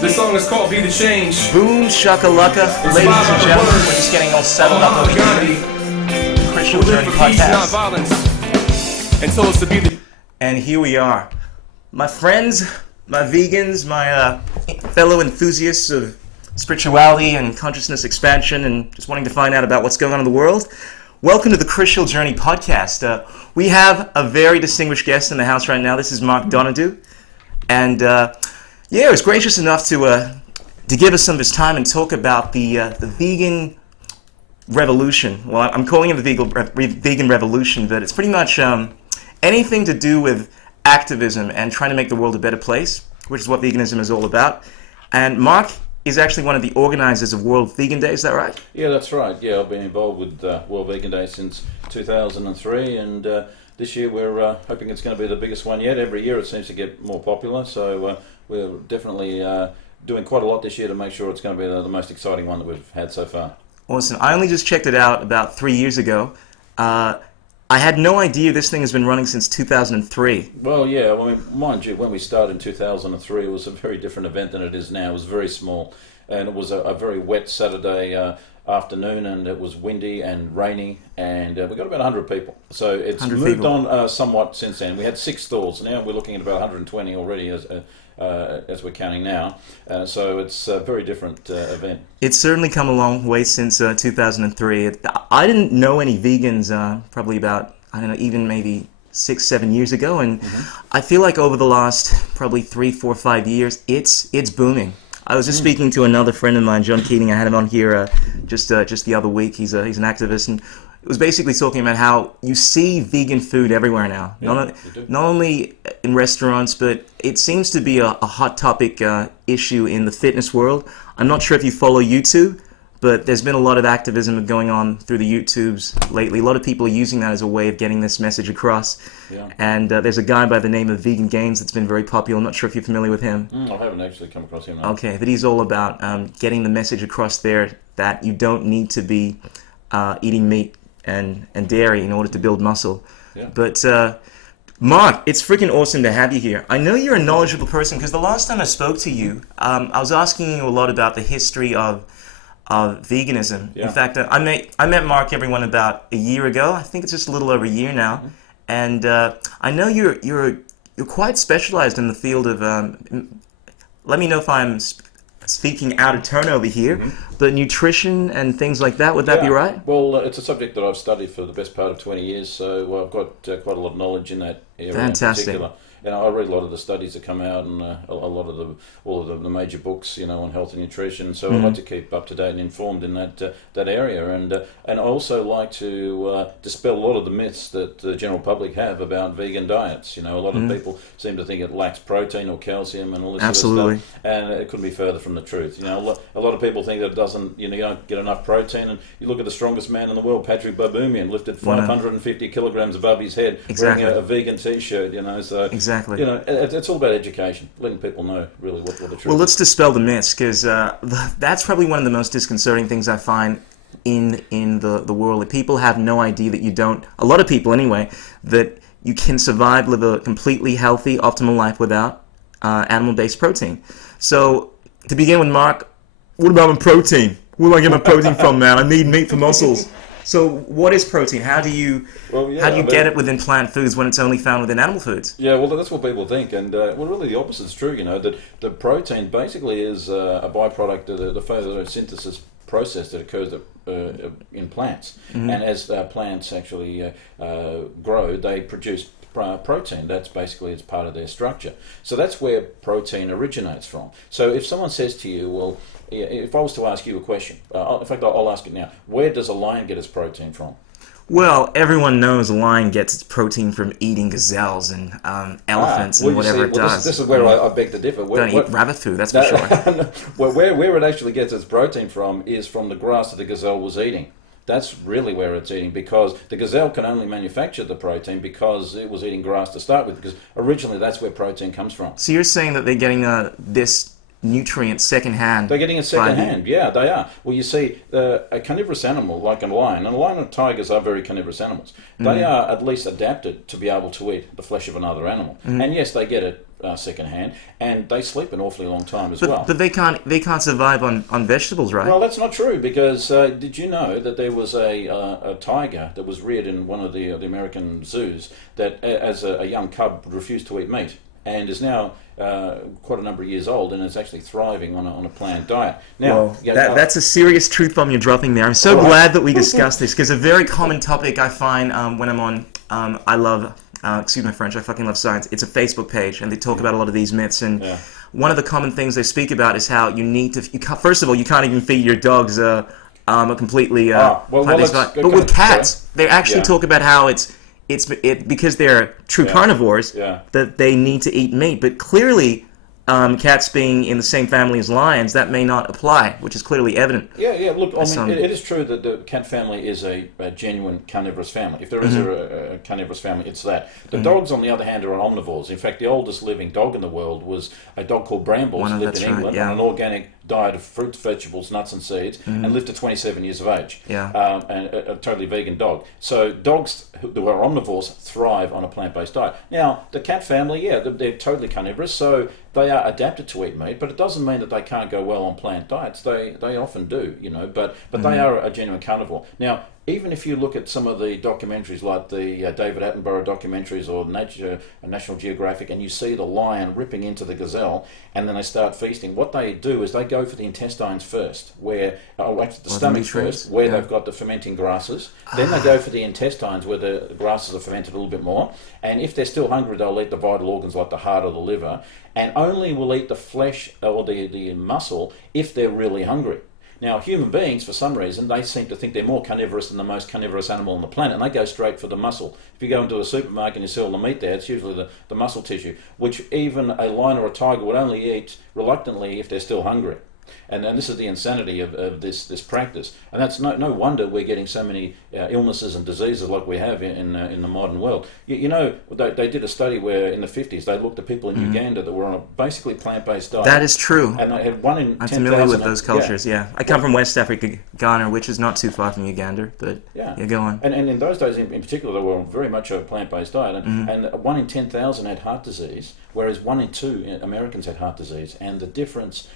This song is called Be the Change. Boom shakalaka. Ladies and gentlemen, we're just getting all settled up over here. Christian Journey Podcast. And told us to be the... And here we are. My friends, my vegans, my fellow enthusiasts of spirituality and consciousness expansion and just wanting to find out about what's going on in the world. Welcome to the Christian Journey Podcast. We have a very distinguished guest in the house right now. This is mark.doneddu. And he was gracious enough to give us some of his time and talk about the vegan revolution. Well, I'm calling it the vegan revolution, but it's pretty much anything to do with activism and trying to make the world a better place, which is what veganism is all about. And Mark is actually one of the organizers of World Vegan Day, is that right? Yeah, that's right. Yeah, I've been involved with World Vegan Day since 2003, and this year we're hoping it's going to be the biggest one yet. Every year it seems to get more popular, so we're definitely doing quite a lot this year to make sure it's going to be the most exciting one that we've had so far. Awesome. I only just checked it out about 3 years ago. I had no idea this thing has been running since 2003. Well, yeah, I mean, mind you, when we started in 2003, it was a very different event than it is now. It was very small, and it was a very wet Saturday afternoon, and it was windy and rainy, and we got about 100 people. So it's moved on somewhat since then. We had 6 stalls. Now we're looking at about 120 already as we're counting now. So it's a very different event. It's certainly come a long way since 2003. I didn't know any vegans probably about, I don't know, even maybe 6-7 years ago, and I feel like over the last probably 3, 4, 5 years, it's booming. I was just speaking to another friend of mine, John Keating. I had him on here just the other week. He's an activist, and it was basically talking about how you see vegan food everywhere now. Yeah, not only in restaurants, but it seems to be a hot topic issue in the fitness world. I'm not sure if you follow YouTube, but there's been a lot of activism going on through the YouTubes lately. A lot of people are using that as a way of getting this message across. Yeah. And there's a guy by the name of Vegan Gains that's been very popular. I'm not sure if you're familiar with him. I haven't actually come across him. No. Okay, but he's all about getting the message across there that you don't need to be eating meat and dairy in order to build muscle. Yeah. But Mark, it's freaking awesome to have you here. I know you're a knowledgeable person because the last time I spoke to you, I was asking you a lot about the history of veganism. Yeah. In fact, I met Mark everyone about a year ago. I think it's just a little over a year now. And I know you're quite specialized in the field of. Let me know if I'm speaking out of turn over here, but nutrition and things like that. Would that be right? Well, it's a subject that I've studied for the best part of 20 years, so I've got quite a lot of knowledge in that area. Fantastic. In particular. You know, I read a lot of the studies that come out and a lot of all of the major books, you know, on health and nutrition. So I like to keep up to date and informed in that area, and I also like to dispel a lot of the myths that the general public have about vegan diets. You know, a lot of people seem to think it lacks protein or calcium and all this sort of stuff, and it couldn't be further from the truth. You know, a lot of people think that it doesn't. You know, you don't get enough protein, and you look at the strongest man in the world, Patrick Baboumian, lifted 550 kilograms above his head, wearing a vegan T-shirt. You know, so. Exactly. You know, it's all about education, letting people know really what the truth is. Well, let's dispel the myths, because that's probably one of the most disconcerting things I find in the world. That people have no idea that you don't, a lot of people anyway, that you can survive, live a completely healthy, optimal life without animal-based protein. So, to begin with, Mark, what about my protein? Where do I get my protein from, man? I need meat for muscles. So what is protein? How do you get it within plant foods when it's only found within animal foods? Yeah, well, that's what people think, and well, really the opposite is true. You know, that the protein basically is a byproduct of the photosynthesis process that occurs in plants, and as plants actually grow, they produce protein. That's basically, it's part of their structure. So that's where protein originates from. So if someone says to you, well, if I was to ask you a question, in fact I'll ask it now, where does a lion get its protein from? Well, everyone knows a lion gets its protein from eating gazelles and elephants and whatever it does. This is where I beg to differ. Don't eat rabbit food, that's for sure. Well, where it actually gets its protein from is from the grass that the gazelle was eating. That's really where it's eating, because the gazelle can only manufacture the protein because it was eating grass to start with, because originally that's where protein comes from. So you're saying that they're getting this nutrient secondhand? They're getting it secondhand, yeah, they are. Well, you see, a carnivorous animal like a lion, and a lion and tigers are very carnivorous animals, they are at least adapted to be able to eat the flesh of another animal. And yes, they get it secondhand, and they sleep an awfully long time as But well. but they can't survive on vegetables, right? Well, that's not true, because did you know that there was a tiger that was reared in one of the American zoos that, as a young cub, refused to eat meat, and is now quite a number of years old and is actually thriving on a plant diet. Now, Well, that's a serious truth bomb you're dropping there. I'm so glad that we discussed this, because a very common topic I find when I'm on, I love, excuse my French, I fucking love science. It's a Facebook page, and they talk about a lot of these myths, and one of the common things they speak about is how you need to, first of all, you can't even feed your dogs a completely plant-based diet. But with cats, they actually talk about how it's because they're true carnivores that they need to eat meat. But clearly, cats being in the same family as lions, that may not apply, which is clearly evident. Yeah. Look, I mean, it is true that the cat family is a genuine carnivorous family. If there is a carnivorous family, it's that. The dogs, on the other hand, are omnivores. In fact, the oldest living dog in the world was a dog called Brambles, who lived in England on an organic diet of fruits, vegetables, nuts and seeds, and lived to 27 years of age. And a totally vegan dog. So dogs who are omnivores thrive on a plant-based diet. Now, the cat family, they're totally carnivorous, so they are adapted to eat meat, but it doesn't mean that they can't go well on plant diets. They often do, but they are a genuine carnivore. Now, even if you look at some of the documentaries like the David Attenborough documentaries or National Geographic, and you see the lion ripping into the gazelle, and then they start feasting, what they do is they go for the intestines first, actually the stomach first, where they've got the fermenting grasses. Then they go for the intestines, where the grasses are fermented a little bit more. And if they're still hungry, they'll eat the vital organs like the heart or the liver, and only will eat the flesh or the muscle if they're really hungry. Now, human beings, for some reason, they seem to think they're more carnivorous than the most carnivorous animal on the planet, and they go straight for the muscle. If you go into a supermarket and you see all the meat there, it's usually the muscle tissue, which even a lion or a tiger would only eat reluctantly if they're still hungry. And this is the insanity of this practice, and that's no wonder we're getting so many illnesses and diseases like we have in the modern world. They did a study where in the 50s they looked at people in Uganda that were on a basically plant-based diet. That is true. And they had 1 in 10,000. I'm familiar with those cultures. I come from West Africa, Ghana, which is not too far from Uganda. But go on. And in those days, in particular, they were very much a plant-based diet, and 1 in 10,000 had heart disease, whereas 1 in 2 Americans had heart disease, and the difference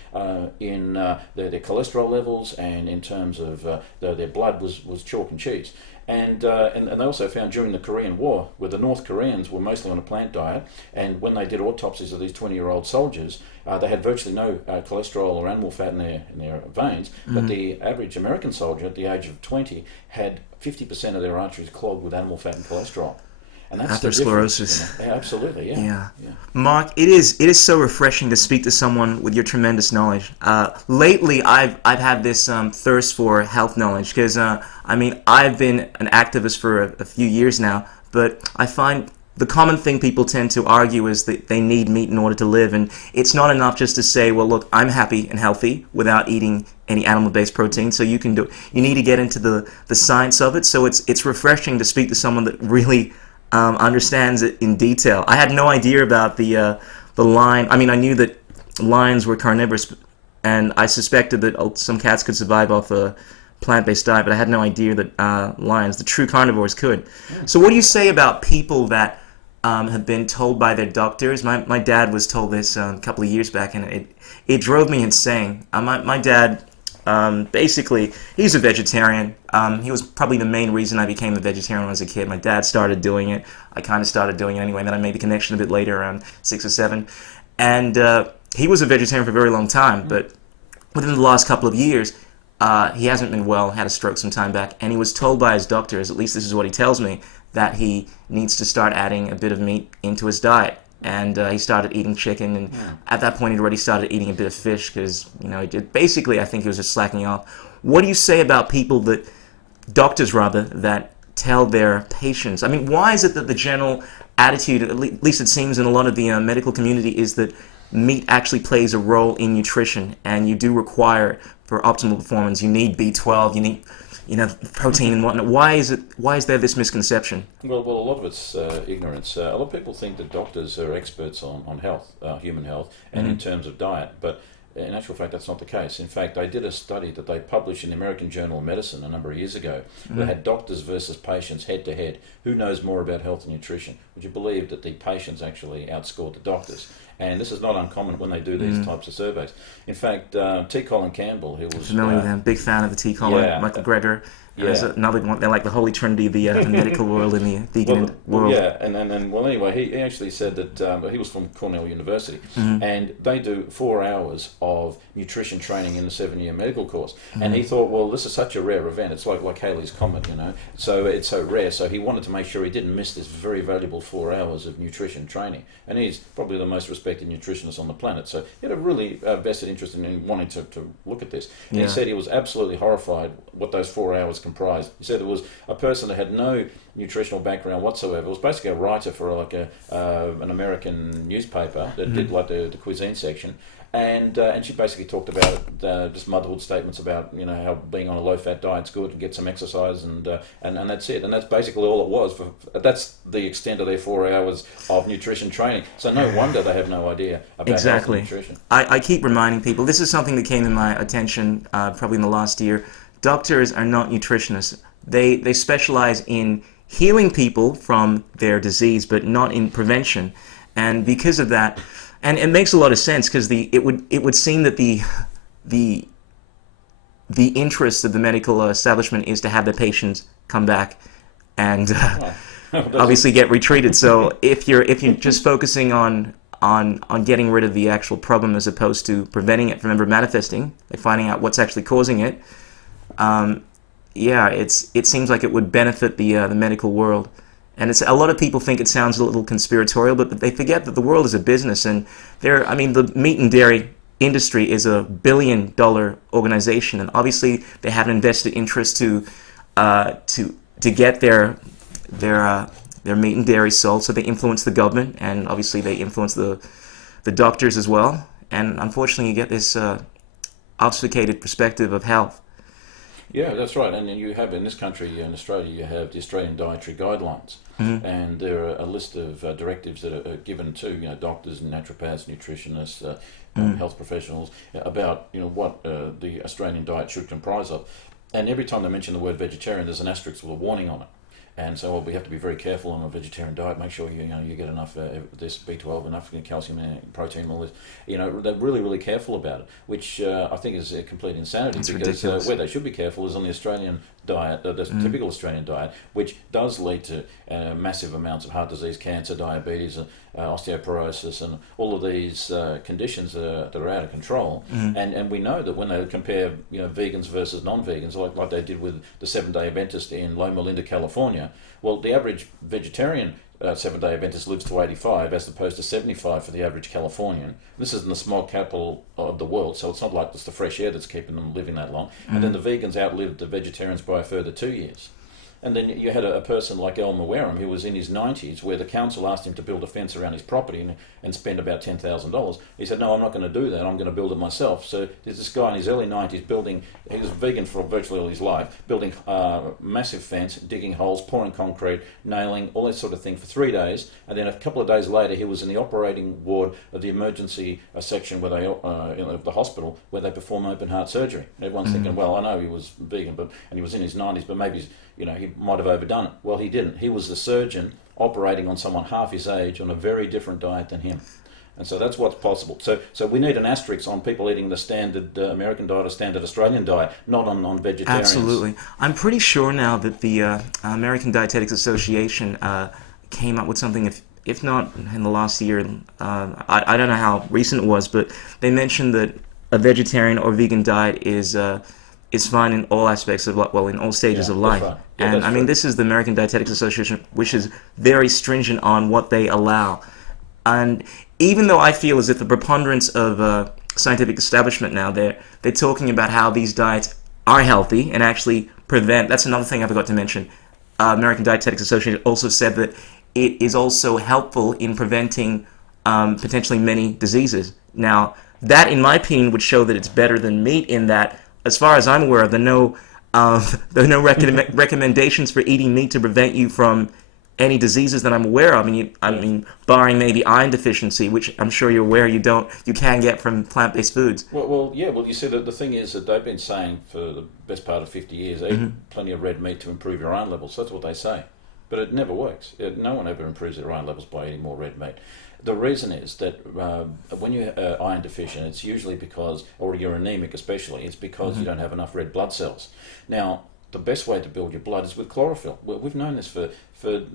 in their cholesterol levels and in terms of their blood was chalk and cheese. And they also found during the Korean War, where the North Koreans were mostly on a plant diet, and when they did autopsies of these 20-year-old soldiers, they had virtually no cholesterol or animal fat in their veins, but the average American soldier at the age of 20 had 50% of their arteries clogged with animal fat and cholesterol. And that's atherosclerosis. Absolutely, yeah. Mark, it is so refreshing to speak to someone with your tremendous knowledge. Lately, I've had this thirst for health knowledge, because I've been an activist for a few years now, but I find the common thing people tend to argue is that they need meat in order to live, and it's not enough just to say, well, look, I'm happy and healthy without eating any animal-based protein, so you can do it. You need to get into the science of it, so it's refreshing to speak to someone that really understands it in detail. I had no idea about the lion. I mean, I knew that lions were carnivorous, and I suspected that some cats could survive off a plant-based diet, but I had no idea that lions, the true carnivores, could. So what do you say about people that have been told by their doctors? My dad was told this a couple of years back, and it drove me insane. My dad, basically, he's a vegetarian. He was probably the main reason I became a vegetarian when I was a kid. My dad started doing it. I kind of started doing it anyway. Then I made the connection a bit later, around 6 or 7. And he was a vegetarian for a very long time, but within the last couple of years, he hasn't been well, had a stroke some time back, and he was told by his doctors, at least this is what he tells me, that he needs to start adding a bit of meat into his diet. And he started eating chicken, and at that point he'd already started eating a bit of fish, because, basically I think he was just slacking off. What do you say about people doctors that tell their patients? I mean, why is it that the general attitude, at least it seems in a lot of the medical community, is that meat actually plays a role in nutrition, and you do require, for optimal performance, you need B12, you need protein and whatnot. Why is there this misconception? Well, a lot of it's ignorance. A lot of people think that doctors are experts on health, human health, and in terms of diet, but in actual fact, that's not the case. In fact, they did a study that they published in the American Journal of Medicine a number of years ago. They had doctors versus patients head to head. Who knows more about health and nutrition? Would you believe that the patients actually outscored the doctors? And this is not uncommon when they do these types of surveys. In fact, Colin Campbell, who was Familiar with them, big fan of the T. Colin, yeah, Michael Greger. And there's yeah. another one. They're like the holy trinity of the medical world and the vegan world. Yeah, and well, anyway, he actually said that he was from Cornell University, and they do 4 hours of nutrition training in the 7-year medical course. And he thought, well, this is such a rare event. It's like Halley's Comet, you know. So it's so rare. So he wanted to make sure he didn't miss this very valuable 4 hours of nutrition training. And he's probably the most respected nutritionist on the planet. So he had a really vested interest in wanting to look at this. And he said he was absolutely horrified what those 4 hours comprised. He said there was a person that had no nutritional background whatsoever. It was basically a writer for like an American newspaper that did like the cuisine section, and she basically talked about just motherhood statements about, you know, how being on a low-fat diet's good and get some exercise, and that's it. And that's basically all it was. That's the extent of their 4 hours of nutrition training. So no wonder they have no idea about exactly. health and nutrition. I keep reminding people, this is something that came to my attention probably in the last year. Doctors are not nutritionists. They specialize in healing people from their disease, but not in prevention. And because of that, and it makes a lot of sense, because it would seem that the interest of the medical establishment is to have the patients come back and obviously get retreated. So if you're just focusing on getting rid of the actual problem as opposed to preventing it from ever manifesting, like finding out what's actually causing it, it seems like it would benefit the medical world. And a lot of people think it sounds a little conspiratorial, but they forget that the world is a business, and the meat and dairy industry is a $1 billion organization, and obviously they have an invested interest to get their meat and dairy sold. So they influence the government, and obviously they influence the doctors as well. And unfortunately, you get this obfuscated perspective of health. Yeah, that's right. And you have, in this country, in Australia, you have the Australian Dietary Guidelines, and there are a list of directives that are given to, you know, doctors and naturopaths, nutritionists, health professionals about, you know, what the Australian diet should comprise of. And every time they mention the word vegetarian, there's an asterisk with a warning on it. And so we have to be very careful on a vegetarian diet. Make sure you get enough this B12, enough calcium, and protein, all this. You know, they're really, really careful about it, which I think is a complete insanity. It's because ridiculous. Where they should be careful is on the Australian diet, the typical Australian diet, which does lead to massive amounts of heart disease, cancer, diabetes, osteoporosis, and all of these conditions that are out of control. And we know that when they compare, you know, vegans versus non-vegans, like they did with the 7-Day Adventist in Loma Linda, California, well, the average vegetarian 7-Day Adventist lives to 85 as opposed to 75 for the average Californian. This is in the smog capital of the world, so it's not like it's the fresh air that's keeping them living that long. And then the vegans outlived the vegetarians by a further 2 years. And then you had a person like Elmer Wareham, who was in his 90s, where the council asked him to build a fence around his property and spend about $10,000. He said, no, I'm not going to do that. I'm going to build it myself. So there's this guy in his early 90s he was vegan for virtually all his life, building a massive fence, digging holes, pouring concrete, nailing, all that sort of thing for 3 days. And then a couple of days later, he was in the operating ward of the emergency section where of the hospital, where they perform open heart surgery. And everyone's thinking, well, I know he was vegan, and he was in his 90s, but maybe he might have overdone it. Well, he didn't. He was the surgeon operating on someone half his age on a very different diet than him. And so that's what's possible. So we need an asterisk on people eating the standard American diet or standard Australian diet, not on vegetarians. Absolutely. I'm pretty sure now that the American Dietetics Association came up with something, if not in the last year, I don't know how recent it was, but they mentioned that a vegetarian or vegan diet is fine in all aspects of life, in all stages of life. Right. Yeah, and I mean, this is the American Dietetics Association, which is very stringent on what they allow. And even though I feel as if the preponderance of scientific establishment now, they're talking about how these diets are healthy and actually prevent. That's another thing I forgot to mention. American Dietetics Association also said that it is also helpful in preventing potentially many diseases. Now, that, in my opinion, would show that it's better than meat in that, as far as I'm aware, there are no recommendations for eating meat to prevent you from any diseases that I'm aware of. I mean, barring maybe iron deficiency, which I'm sure you're aware you can get from plant-based foods. Well, you see, the thing is that they've been saying for the best part of 50 years, eat plenty of red meat to improve your iron levels. That's what they say. But it never works. No one ever improves their iron levels by eating more red meat. the reason is that when you're iron deficient, it's usually because, or you're anemic especially, it's because you don't have enough red blood cells. Now, the best way to build your blood is with chlorophyll. We've known this for the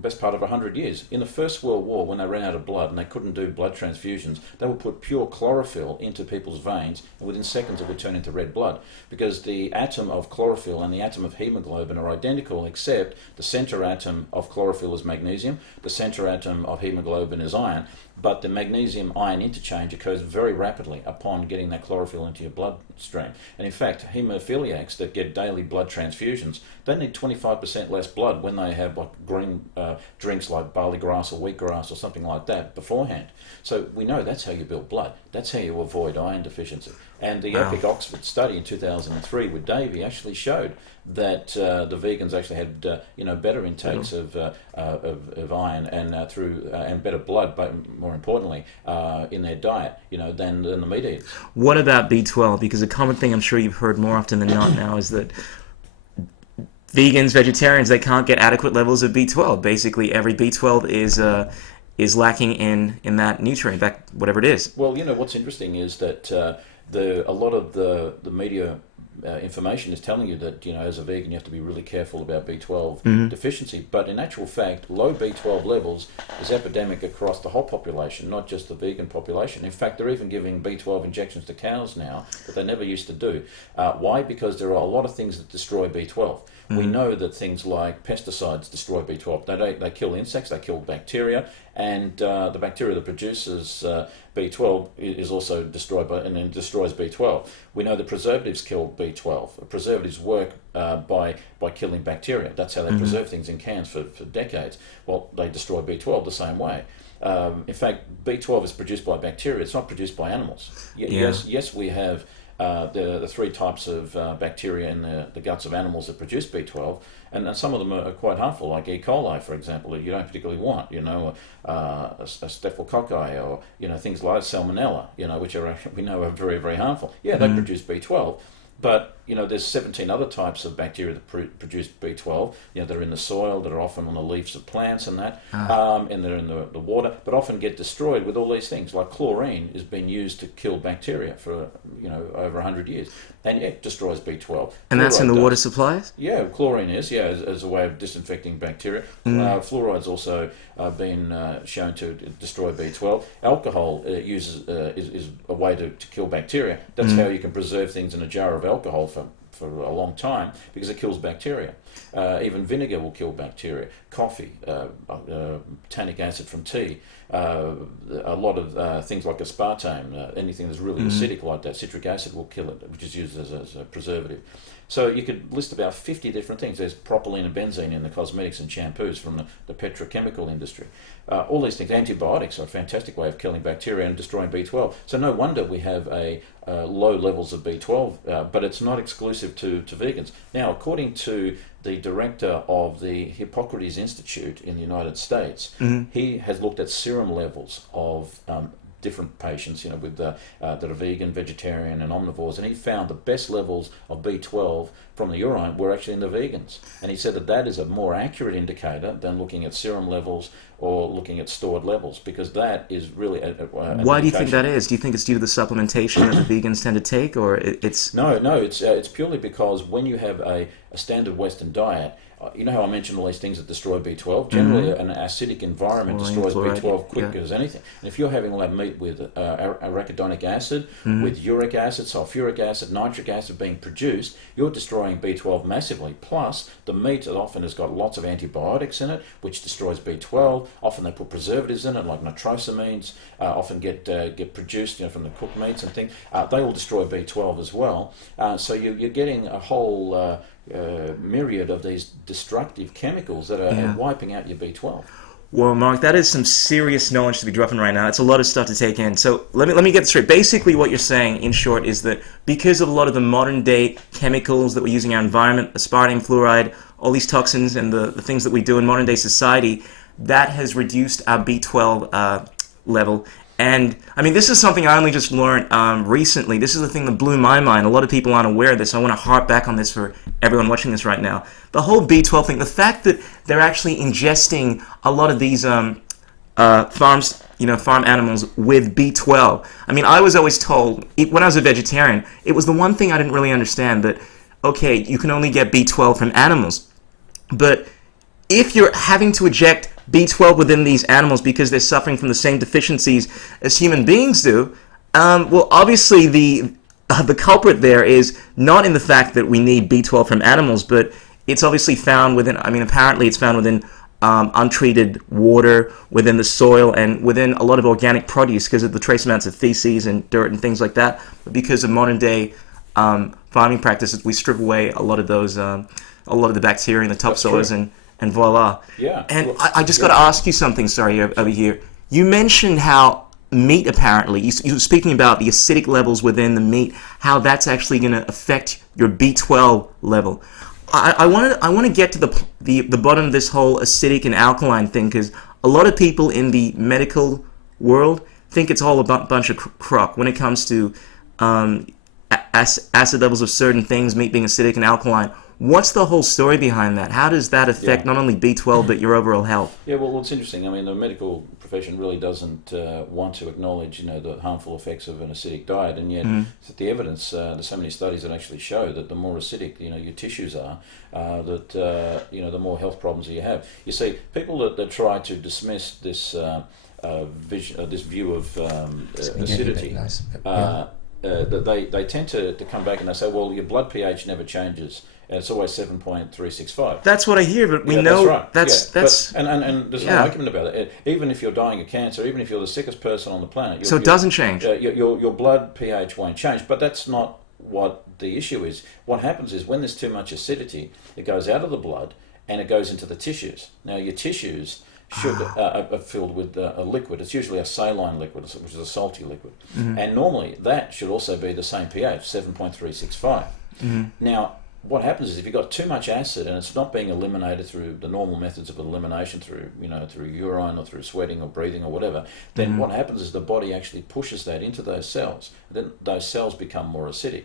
best part of 100 years. In the First World War, when they ran out of blood and they couldn't do blood transfusions, they would put pure chlorophyll into people's veins, and within seconds it would turn into red blood, because the atom of chlorophyll and the atom of hemoglobin are identical, except the center atom of chlorophyll is magnesium, the center atom of hemoglobin is iron, but the magnesium-iron interchange occurs very rapidly upon getting that chlorophyll into your bloodstream. And in fact, haemophiliacs that get daily blood transfusions, they need 25% less blood when they have like green drinks like barley grass or wheatgrass or something like that beforehand. So we know that's how you build blood. That's how you avoid iron deficiency. And the EPIC Oxford study in 2003 with Davey actually showed that the vegans actually had better intakes of iron and and better blood, but more importantly in their diet than the meat eaters. What about B12? Because a common thing I'm sure you've heard more often than not now is that vegans, vegetarians, they can't get adequate levels of B12. Basically, every B12 is lacking in that nutrient, that whatever it is. Well, what's interesting is that a lot of the media information is telling you that as a vegan you have to be really careful about B12 deficiency, but in actual fact low B12 levels is epidemic across the whole population, not just the vegan population. In fact, they're even giving B12 injections to cows now that they never used to do. Why? Because there are a lot of things that destroy B12. We know that things like pesticides destroy B12. They kill insects, they kill bacteria, and the bacteria that produces B12 is also destroyed and then destroys B12. We know that preservatives kill B12. Preservatives work by killing bacteria. That's how they preserve things in cans for decades. Well, they destroy B12 the same way. In fact, B12 is produced by bacteria. It's not produced by animals. Yes, we have the three types of bacteria in the guts of animals that produce B12, and some of them are quite harmful, like E. coli, for example, that you don't particularly want, a staphylococci or, things like Salmonella, which we know are very, very harmful. Yeah, they produce B12. But, there's 17 other types of bacteria that produce B12, that are in the soil, that are often on the leaves of plants and that, and they're in the water, but often get destroyed with all these things. Like chlorine is being used to kill bacteria for, over 100 years, and it destroys B12. And that's in the water supplies? Yeah, chlorine is, as a way of disinfecting bacteria. Fluoride's also been shown to destroy B12. Alcohol is a way to kill bacteria. That's how you can preserve things in a jar of alcohol for a long time, because it kills bacteria. Even vinegar will kill bacteria. Coffee, tannic acid from tea, a lot of things like aspartame, anything that's really acidic like that, citric acid will kill it, which is used as a preservative. So you could list about 50 different things. There's propylene and benzene in the cosmetics and shampoos from the petrochemical industry. All these things. Antibiotics are a fantastic way of killing bacteria and destroying B12. So no wonder we have low levels of B12, but it's not exclusive to vegans. Now, according to the director of the Hippocrates Institute in the United States, he has looked at serum levels of different patients, that are vegan, vegetarian, and omnivores, and he found the best levels of B12 from the urine were actually in the vegans. And he said that is a more accurate indicator than looking at serum levels or looking at stored levels, because that is really Why do you think that is? Do you think it's due to the supplementation that the vegans tend to take, or it's... No, it's purely because when you have a standard Western diet, you know how I mentioned all these things that destroy B12? Generally, an acidic environment destroys B12 quicker as anything. And if you're having like meat with arachidonic acid, with uric acid, sulfuric acid, nitric acid being produced, you're destroying B12 massively. Plus, the meat often has got lots of antibiotics in it, which destroys B12. Often they put preservatives in it, like nitrosamines, often get produced from the cooked meats and things. They all destroy B12 as well. So you're getting a whole... myriad of these destructive chemicals that are wiping out your B12. Well, Mark, that is some serious knowledge to be dropping right now. It's a lot of stuff to take in. So let me get this straight. Basically, what you're saying, in short, is that because of a lot of the modern day chemicals that we're using in our environment, aspartame, fluoride, all these toxins, and the things that we do in modern day society, that has reduced our B12 level. And, I mean, this is something I only just learned recently. This is the thing that blew my mind. A lot of people aren't aware of this. I want to harp back on this for everyone watching this right now. The whole B12 thing, the fact that they're actually ingesting a lot of these farm animals with B12. I mean, I was always told when I was a vegetarian, it was the one thing I didn't really understand, that okay, you can only get B12 from animals, but if you're having to inject B12 within these animals because they're suffering from the same deficiencies as human beings do, well, obviously the culprit there is not in the fact that we need B12 from animals, but it's obviously found within. I mean, apparently it's found within untreated water, within the soil, and within a lot of organic produce because of the trace amounts of feces and dirt and things like that. But because of modern day farming practices, we strip away a lot of those, a lot of the bacteria in the topsoils, and voila. Yeah. And Look, I just got to ask you something. Sorry, over here. You mentioned how meat, apparently, you were speaking about the acidic levels within the meat, how that's actually going to affect your B12 level. I want to get to the bottom of this whole acidic and alkaline thing, because a lot of people in the medical world think it's all a bunch of crock when it comes to acid levels of certain things, meat being acidic and alkaline. What's the whole story behind that? How does that affect not only B12 but your overall health? Yeah, well, it's interesting. I mean, the medical profession really doesn't want to acknowledge, the harmful effects of an acidic diet, and yet the evidence, there's so many studies that actually show that the more acidic, your tissues are, the more health problems you have. You see, people that try to dismiss this this view of acidity, they tend to come back and they say, well, your blood pH never changes. It's always 7.365. That's what I hear, but we know that's right. And there's no Yeah. argument about it. Even if you're dying of cancer, even if you're the sickest person on the planet, So it doesn't change. your blood pH won't change. But that's not what the issue is. What happens is when there's too much acidity, it goes out of the blood and it goes into the tissues. Now your tissues are filled with a liquid. It's usually a saline liquid, which is a salty liquid. And normally that should also be the same pH, 7.365. Now, what happens is if you've got too much acid and it's not being eliminated through the normal methods of elimination, through urine or through sweating or breathing or whatever, then what happens is the body actually pushes that into those cells. Then those cells become more acidic.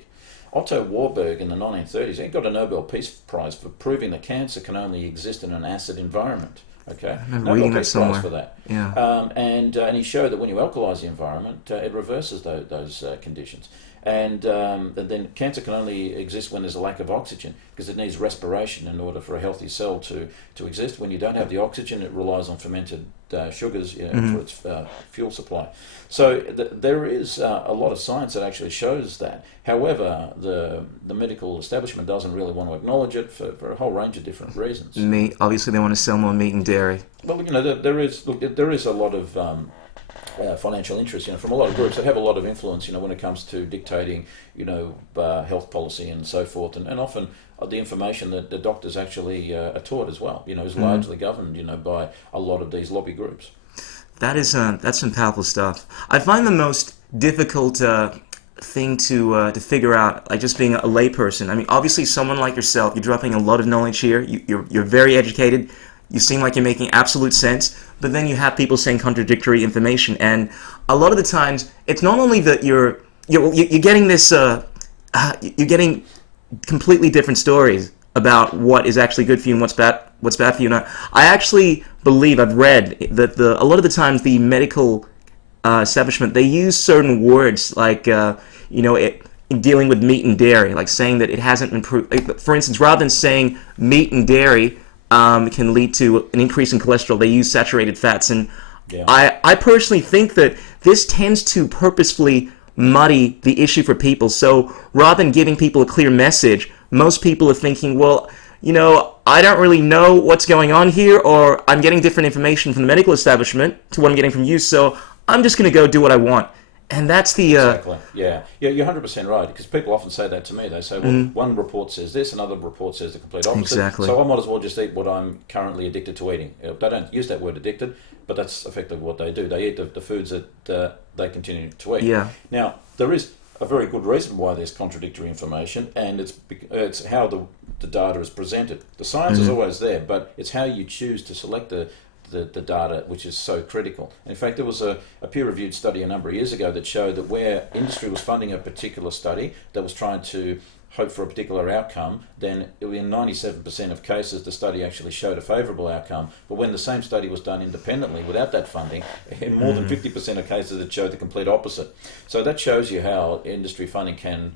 Otto Warburg in the 1930s, he got a Nobel Peace Prize for proving that cancer can only exist in an acid environment. Okay, Nobel Peace Prize for that. Yeah. And he showed that when you alkalize the environment, it reverses those conditions. And then cancer can only exist when there's a lack of oxygen, because it needs respiration in order for a healthy cell to exist. When you don't have the oxygen, it relies on fermented sugars for its fuel supply. So there is a lot of science that actually shows that. However, the medical establishment doesn't really want to acknowledge it for a whole range of different reasons. Meat, obviously they want to sell more meat and dairy. Well, there is a lot of financial interest, from a lot of groups that have a lot of influence, when it comes to dictating, health policy and so forth, and often the information that the doctors actually are taught as well, is largely governed, by a lot of these lobby groups. That's some powerful stuff. I find the most difficult thing to figure out, like just being a layperson. I mean, obviously, someone like yourself, you're dropping a lot of knowledge here. You're very educated. You seem like you're making absolute sense. But then you have people saying contradictory information, and a lot of the times, it's not only that you're getting this, you're getting completely different stories about what is actually good for you and what's bad for you. And I actually believe, I've read that a lot of the times the medical establishment, they use certain words like in dealing with meat and dairy, like saying that it hasn't improved. For instance, rather than saying meat and dairy can lead to an increase in cholesterol, they use saturated fats. And I personally think that this tends to purposefully muddy the issue for people. So rather than giving people a clear message, most people are thinking, well, I don't really know what's going on here, or I'm getting different information from the medical establishment to what I'm getting from you, so I'm just going to go do what I want. And that's the... Exactly, yeah. You're 100% right, because people often say that to me. They say, well, one report says this, another report says the complete opposite. Exactly. So I might as well just eat what I'm currently addicted to eating. They don't use that word addicted, but that's effectively what they do. They eat the foods that they continue to eat. Yeah. Now, there is a very good reason why there's contradictory information, and it's how the data is presented. The science is always there, but it's how you choose to select the the data, which is so critical. In fact, there was a peer-reviewed study a number of years ago that showed that where industry was funding a particular study that was trying to hope for a particular outcome, then in 97% of cases the study actually showed a favourable outcome. But when the same study was done independently without that funding, in more than 50% of cases it showed the complete opposite. So that shows you how industry funding can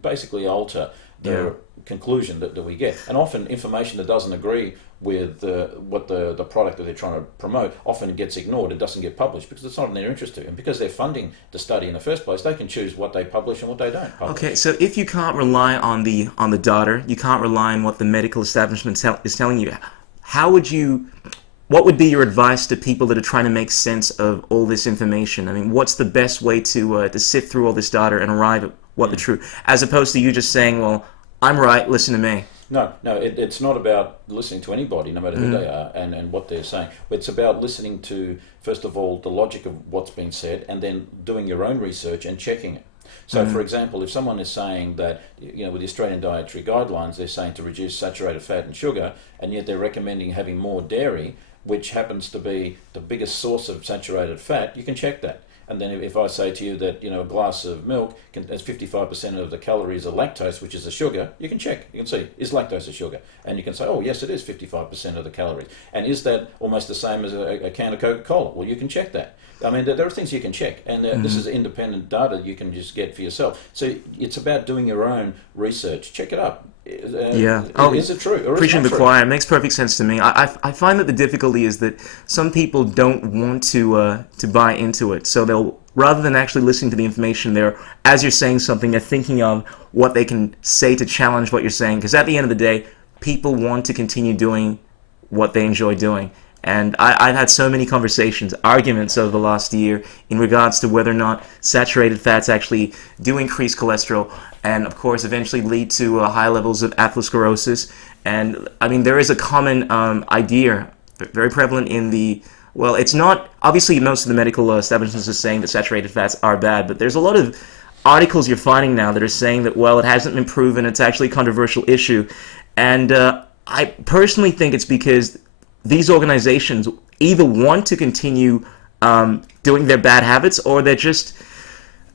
basically alter the conclusion that we get. And often information that doesn't agree with what the product that they're trying to promote often gets ignored. It doesn't get published because it's not in their interest to. And because they're funding the study in the first place, they can choose what they publish and what they don't publish. Okay, so if you can't rely on the data, you can't rely on what the medical establishment is telling you, what would be your advice to people that are trying to make sense of all this information? I mean, what's the best way to sift through all this data and arrive at what the truth, as opposed to you just saying, well, I'm right, listen to me. No, it's not about listening to anybody, no matter who they are and what they're saying. It's about listening to, first of all, the logic of what's being said, and then doing your own research and checking it. So, for example, if someone is saying that, with the Australian Dietary Guidelines, they're saying to reduce saturated fat and sugar, and yet they're recommending having more dairy, which happens to be the biggest source of saturated fat, you can check that. And then if I say to you that, a glass of milk has 55% of the calories are lactose, which is a sugar, you can check. You can see, is lactose a sugar? And you can say, oh, yes, it is 55% of the calories. And is that almost the same as a can of Coca-Cola? Well, you can check that. I mean, there are things you can check. And this is independent data you can just get for yourself. So it's about doing your own research. Check it up. Is it true? Or Preaching is it the true? choir. It makes perfect sense to me. I find that the difficulty is that some people don't want to buy into it. So they'll, rather than actually listening to the information there, as you're saying something, they're thinking of what they can say to challenge what you're saying. Because at the end of the day, people want to continue doing what they enjoy doing. And I've had so many conversations, arguments over the last year in regards to whether or not saturated fats actually do increase cholesterol and, of course, eventually lead to high levels of atherosclerosis. And, I mean, there is a common idea, very prevalent in the, well, it's not, obviously most of the medical establishments are saying that saturated fats are bad, but there's a lot of articles you're finding now that are saying that, well, it hasn't been proven, it's actually a controversial issue. And I personally think it's because these organizations either want to continue doing their bad habits, or they're just,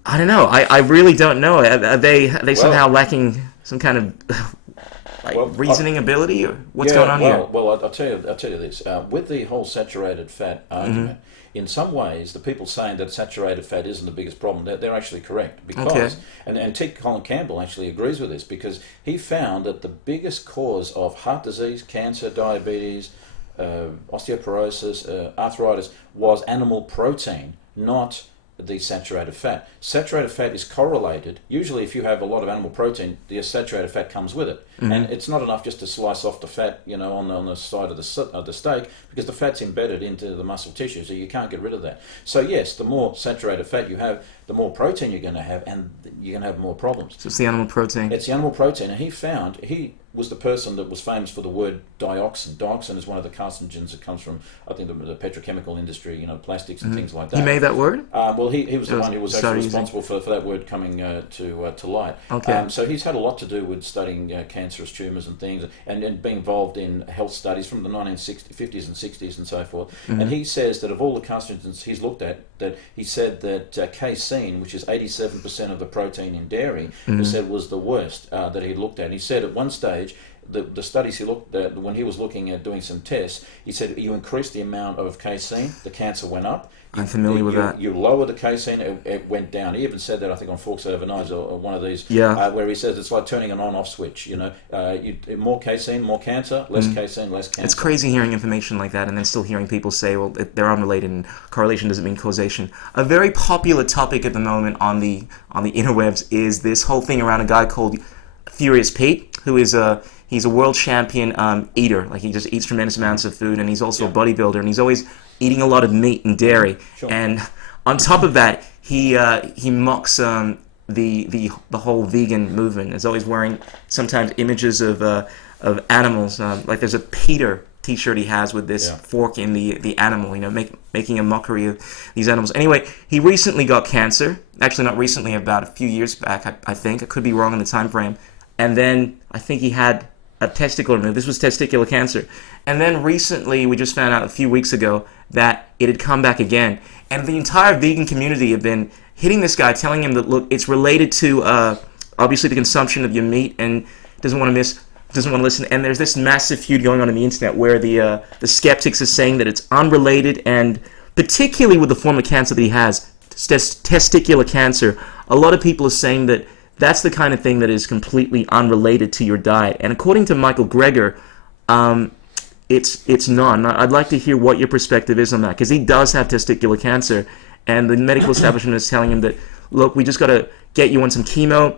I don't know. I really don't know. Are they somehow lacking some kind of reasoning ability, or what's going on here? Well, I'll tell you this. With the whole saturated fat argument, in some ways, the people saying that saturated fat isn't the biggest problem, they're actually correct. Because, and Colin Campbell actually agrees with this, because he found that the biggest cause of heart disease, cancer, diabetes, osteoporosis, arthritis was animal protein, not the saturated fat. Saturated fat is correlated. Usually if you have a lot of animal protein, the saturated fat comes with it. And it's not enough just to slice off the fat, on the side of the steak, because the fat's embedded into the muscle tissue, so you can't get rid of that. So yes, the more saturated fat you have, the more protein you're going to have, and you're going to have more problems. So it's the animal protein. It's the animal protein, and he was the person that was famous for the word dioxin. Dioxin is one of the carcinogens that comes from, I think, the petrochemical industry, plastics and things like that. He made that word? Well, he was the one who was actually responsible for that word coming to light. Okay. So he's had a lot to do with studying cancerous tumours and things, and being involved in health studies from the 1950s and 60s and so forth. And he says that of all the carcinogens he's looked at, that he said that casein, which is 87% of the protein in dairy, he said was the worst that he looked at. He said at one stage, the studies he looked at, when he was looking at doing some tests, he said you increase the amount of casein, the cancer went up. I'm familiar with that. You lower the casein, it went down. He even said that, I think, on Forks Over Knives or one of these, where he says it's like turning an on-off switch. More casein, more cancer; less casein, less cancer. It's crazy hearing information like that, and then still hearing people say, "Well, they're unrelated, and correlation doesn't mean causation." A very popular topic at the moment on the interwebs is this whole thing around a guy called Furious Pete, who is he's a world champion eater. Like, he just eats tremendous amounts of food, and he's also a bodybuilder, and he's always eating a lot of meat and dairy. Sure. And on top of that, he mocks the whole vegan movement. He's always wearing sometimes images of animals. Like there's a Peter T-shirt he has with this fork in the animal. Making a mockery of these animals. Anyway, he recently got cancer. Actually, not recently, about a few years back. I think I could be wrong on the time frame. And then I think he had a testicle removed. This was testicular cancer. And then recently, we just found out a few weeks ago that it had come back again. And the entire vegan community have been hitting this guy, telling him that, look, it's related to obviously the consumption of your meat, and doesn't want to listen. And there's this massive feud going on the internet where the skeptics are saying that it's unrelated, and particularly with the form of cancer that he has, testicular cancer, a lot of people are saying that that's the kind of thing that is completely unrelated to your diet. And according to Michael Greger, it's not. And I'd like to hear what your perspective is on that, because he does have testicular cancer, and the medical establishment is telling him that, look, we just got to get you on some chemo.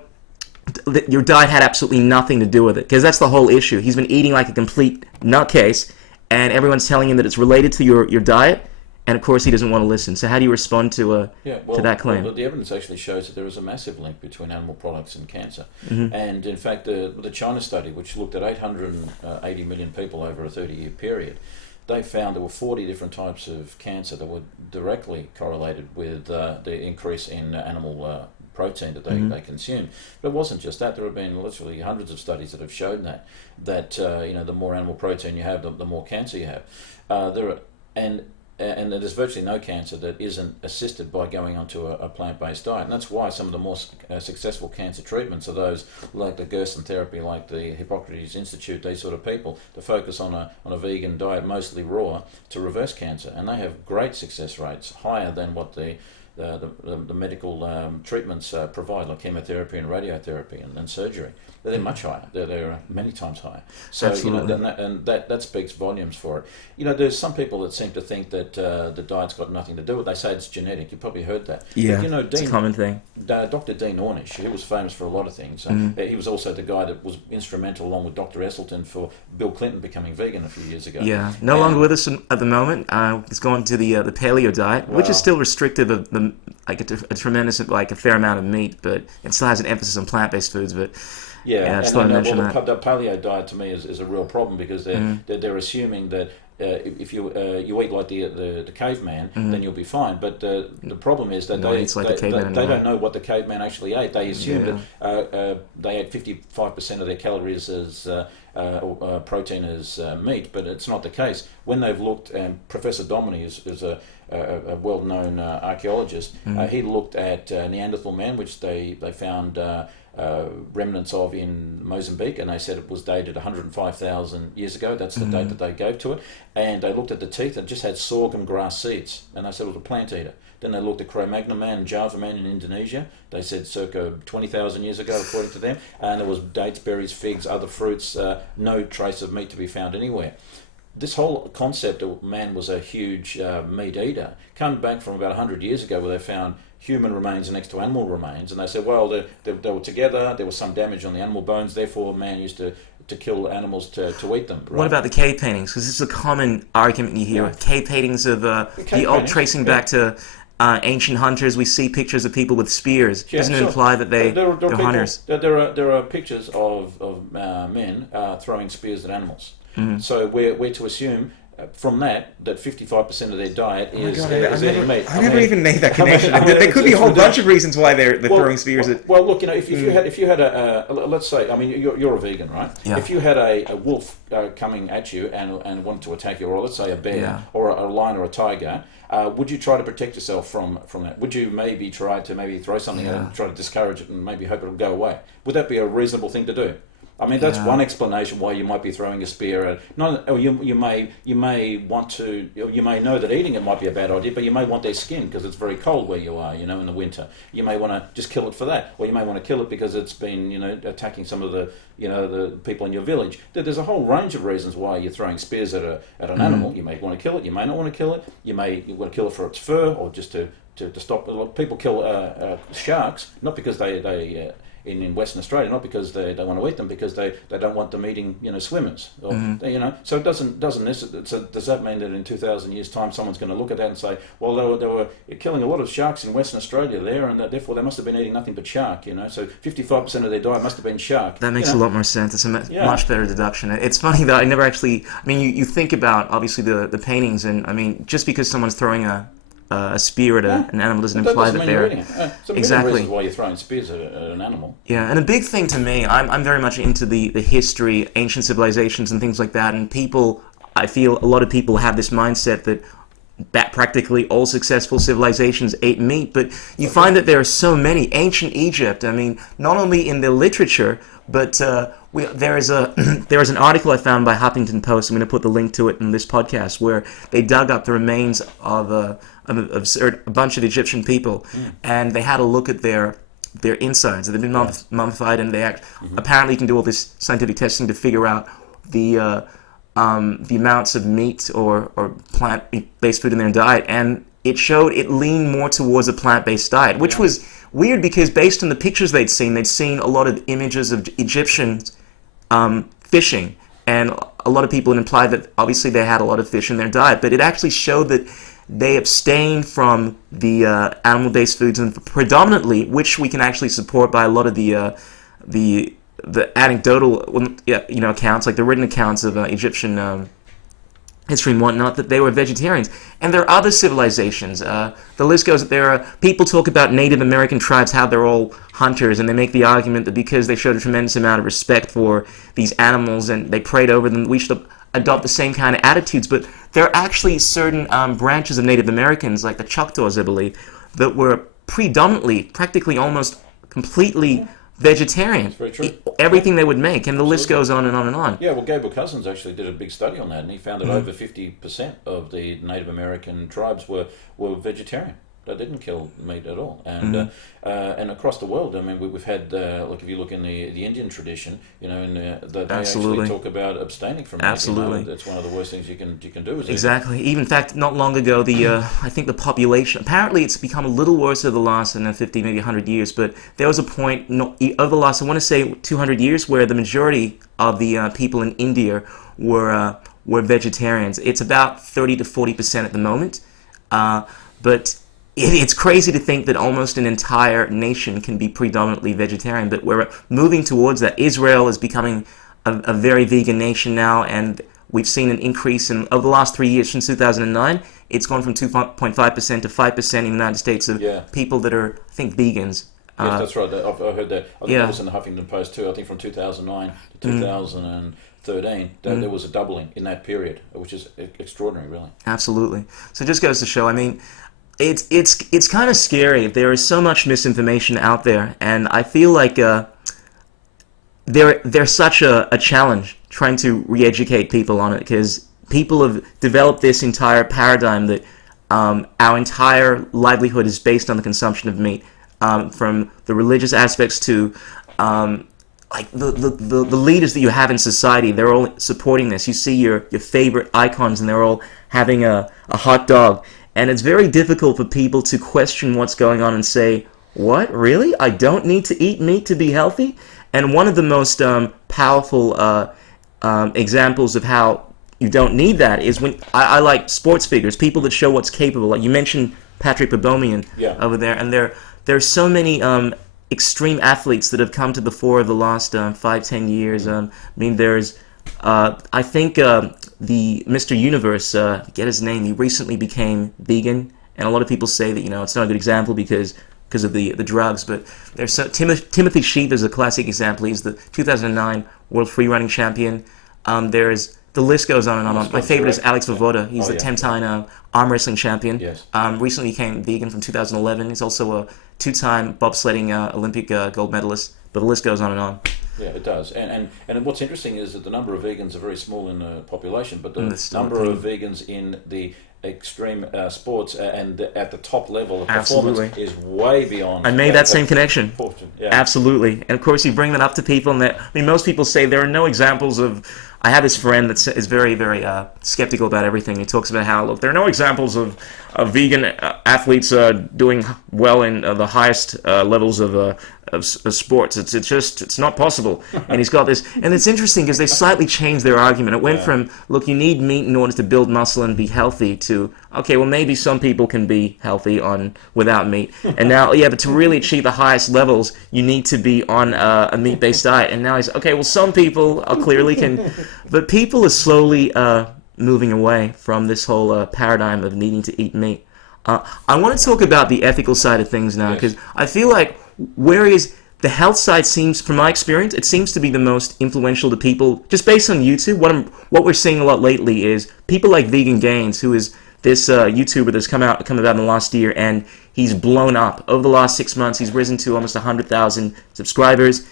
Your diet had absolutely nothing to do with it, because that's the whole issue. He's been eating like a complete nutcase, and everyone's telling him that it's related to your diet, and of course he doesn't want to listen. So how do you respond to that claim? Well, the evidence actually shows that there is a massive link between animal products and cancer. And in fact, the China study, which looked at 880 million people over a 30-year period, they found there were 40 different types of cancer that were directly correlated with the increase in animal protein that they consume. But it wasn't just that. There have been literally hundreds of studies that have shown that the more animal protein you have, the more cancer you have. And there's virtually no cancer that isn't assisted by going onto a plant-based diet. And that's why some of the more successful cancer treatments are those like the Gerson therapy, like the Hippocrates Institute, these sort of people, to focus on a vegan diet, mostly raw, to reverse cancer. And they have great success rates, higher than what the medical treatments provide, like chemotherapy and radiotherapy and surgery. They're much higher. They're many times higher. So that speaks volumes for it. There's some people that seem to think that the diet's got nothing to do with it. They say it's genetic. You've probably heard that. Yeah, but, it's a common thing. Dr. Dean Ornish, he was famous for a lot of things. He was also the guy that was instrumental, along with Dr. Esselstyn, for Bill Clinton becoming vegan a few years ago. Yeah, no longer with us at the moment. He's gone to the Paleo diet, which is still restrictive of a tremendous, a fair amount of meat, but it still has an emphasis on plant-based foods. But I just want to mention that. The paleo diet to me is a real problem, because they're assuming that if you eat like the caveman, then you'll be fine. But the problem is that they don't know what the caveman actually ate. They assume that they ate 55% of their calories as protein as meat, but it's not the case. When they've looked, and Professor Dominy is a well-known archaeologist, he looked at Neanderthal man, which they found remnants of in Mozambique, and they said it was dated 105,000 years ago. That's the date that they gave to it. And they looked at the teeth, and it just had sorghum grass seeds, and they said it was a plant eater. Then they looked at Cro-Magnon man and Java man in Indonesia. They said circa 20,000 years ago, according to them. And there was dates, berries, figs, other fruits, no trace of meat to be found anywhere. This whole concept of man was a huge meat eater comes back from about 100 years ago, where they found human remains next to animal remains, and they said, well, they were together, there was some damage on the animal bones, therefore man used to kill animals to eat them. Right? What about the cave paintings? Because this is a common argument you hear. Cave paintings of the old, tracing back to ancient hunters. We see pictures of people with spears. Doesn't it imply that they're hunters? There are pictures of men throwing spears at animals. So we're to assume from that 55% of their diet is eating meat. I never even made that connection. There could be a whole bunch of reasons why they're throwing spears at. Well, look, if you had a let's say, I mean, you're a vegan, right? Yeah. If you had a wolf coming at you and wanted to attack you, or let's say a bear or a lion or a tiger, would you try to protect yourself from that? Would you maybe try to throw something at it and try to discourage it and maybe hope it'll go away? Would that be a reasonable thing to do? I mean, that's one explanation why you might be throwing a spear at. You may want to. You may know that eating it might be a bad idea, but you may want their skin because it's very cold where you are. In the winter, you may want to just kill it for that, or you may want to kill it because it's been attacking some of the the people in your village. There's a whole range of reasons why you're throwing spears at an animal. You may want to kill it. You may not want to kill it. You want to kill it for its fur, or just to stop. People kill sharks not because they in Western Australia, not because they want to eat them, because they don't want them eating swimmers. Or, so it doesn't so does that mean that in 2,000 years' time someone's going to look at that and say, well, they were killing a lot of sharks in Western Australia there, and therefore they must have been eating nothing but shark. So 55% of their diet must have been shark. That makes a lot more sense. It's a much better deduction. It's funny that I never actually. I mean, you think about obviously the paintings, and I mean, just because someone's throwing a a spear at an animal doesn't That imply doesn't that mean you're they're... eating it. Some Exactly. reasons why you're throwing spears at an animal. Yeah, and a big thing to me, I'm very much into the history, ancient civilizations and things like that, and people, I feel a lot of people have this mindset that practically all successful civilizations ate meat, but you find that there are so many. Ancient Egypt, I mean, not only in their literature, but there is an article I found by Huffington Post. I'm going to put the link to it in this podcast, where they dug up the remains of a bunch of Egyptian people, and they had a look at their insides. They've been mummified, and they apparently can do all this scientific testing to figure out the amounts of meat or plant-based food in their diet, and it showed it leaned more towards a plant-based diet, which was weird because based on the pictures they'd seen a lot of images of Egyptians fishing, and a lot of people implied that obviously they had a lot of fish in their diet, but it actually showed that they abstained from the animal-based foods, and predominantly, which we can actually support by a lot of the anecdotal accounts, like the written accounts of Egyptian history and whatnot, that they were vegetarians. And there are other civilizations. The list goes, there are people talk about Native American tribes, how they're all hunters, and they make the argument that because they showed a tremendous amount of respect for these animals and they prayed over them, we should adopt the same kind of attitudes. But there are actually certain branches of Native Americans, like the Choctaws, I believe, that were predominantly, practically almost completely vegetarian. Very true. Everything they would make, and the list goes on and on and on. Yeah, well, Gabriel Cousins actually did a big study on that, and he found that over 50% of the Native American tribes were vegetarian. They didn't kill meat at all, and across the world, I mean, we've had like if you look in the Indian tradition, they Absolutely. actually talk about abstaining from meat. Absolutely. That's one of the worst things you can do. Exactly. Even in fact, not long ago, I think the population, apparently it's become a little worse over the last 50, maybe 100 years, but there was a point over the last, I want to say 200 years, where the majority of the people in India were vegetarians. It's about 30 to 40% at the moment, but it's crazy to think that almost an entire nation can be predominantly vegetarian, but we're moving towards that. Israel is becoming a very vegan nation now, and we've seen an increase over the last 3 years, since 2009, it's gone from 2.5% to 5% in the United States of people that are, I think, vegans. Yes, that's right. I've heard that. I think that was in the Huffington Post too. I think from 2009 to 2013, there was a doubling in that period, which is extraordinary, really. Absolutely. So it just goes to show, I mean, it's kind of scary. There is so much misinformation out there, and I feel like there's such a challenge trying to re-educate people on it, because people have developed this entire paradigm that our entire livelihood is based on the consumption of meat, from the religious aspects to like the leaders that you have in society. They're all supporting this. You see your favorite icons, and they're all having a hot dog. And it's very difficult for people to question what's going on and say, what, really? I don't need to eat meat to be healthy? And one of the most powerful examples of how you don't need that is when I like sports figures, people that show what's capable. Like you mentioned Patrick Babomian over there, and there's so many extreme athletes that have come to the fore of the last 5-10 years. I mean, there's I think the Mr. Universe, get his name, he recently became vegan, and a lot of people say that, it's not a good example because of the drugs, but there's Timothy Sheath is a classic example. He's the 2009 World Free Running Champion. There's the list goes on and on. My favorite is Alex Vovoda. He's the 10-time arm wrestling champion. Yes. Recently became vegan from 2011. He's also a 2-time bobsledding Olympic gold medalist, but the list goes on and on. Yeah, it does. And what's interesting is that the number of vegans are very small in the population, but the number of vegans in the extreme sports and at the top level of performance is way beyond. I made that same connection. Yeah. Absolutely. And of course you bring that up to people, and most people say there are no examples of... I have this friend that is very, very skeptical about everything. He talks about how, look, there are no examples of vegan athletes doing well in the highest levels of sports. It's not possible. And he's got this, and it's interesting because they slightly changed their argument. It went from, look, you need meat in order to build muscle and be healthy, to, okay, well, maybe some people can be healthy without meat. And now, but to really achieve the highest levels, you need to be on a meat-based diet. And now he's, okay, well, some people clearly can, but people are slowly moving away from this whole paradigm of needing to eat meat. I want to talk about the ethical side of things now, Yes. because I feel like whereas the health side seems, from my experience, it seems to be the most influential to people. Just based on YouTube, what we're seeing a lot lately is people like Vegan Gains, who is this YouTuber that's come about in the last year, and he's blown up over the last 6 months. He's risen to almost 100,000 subscribers.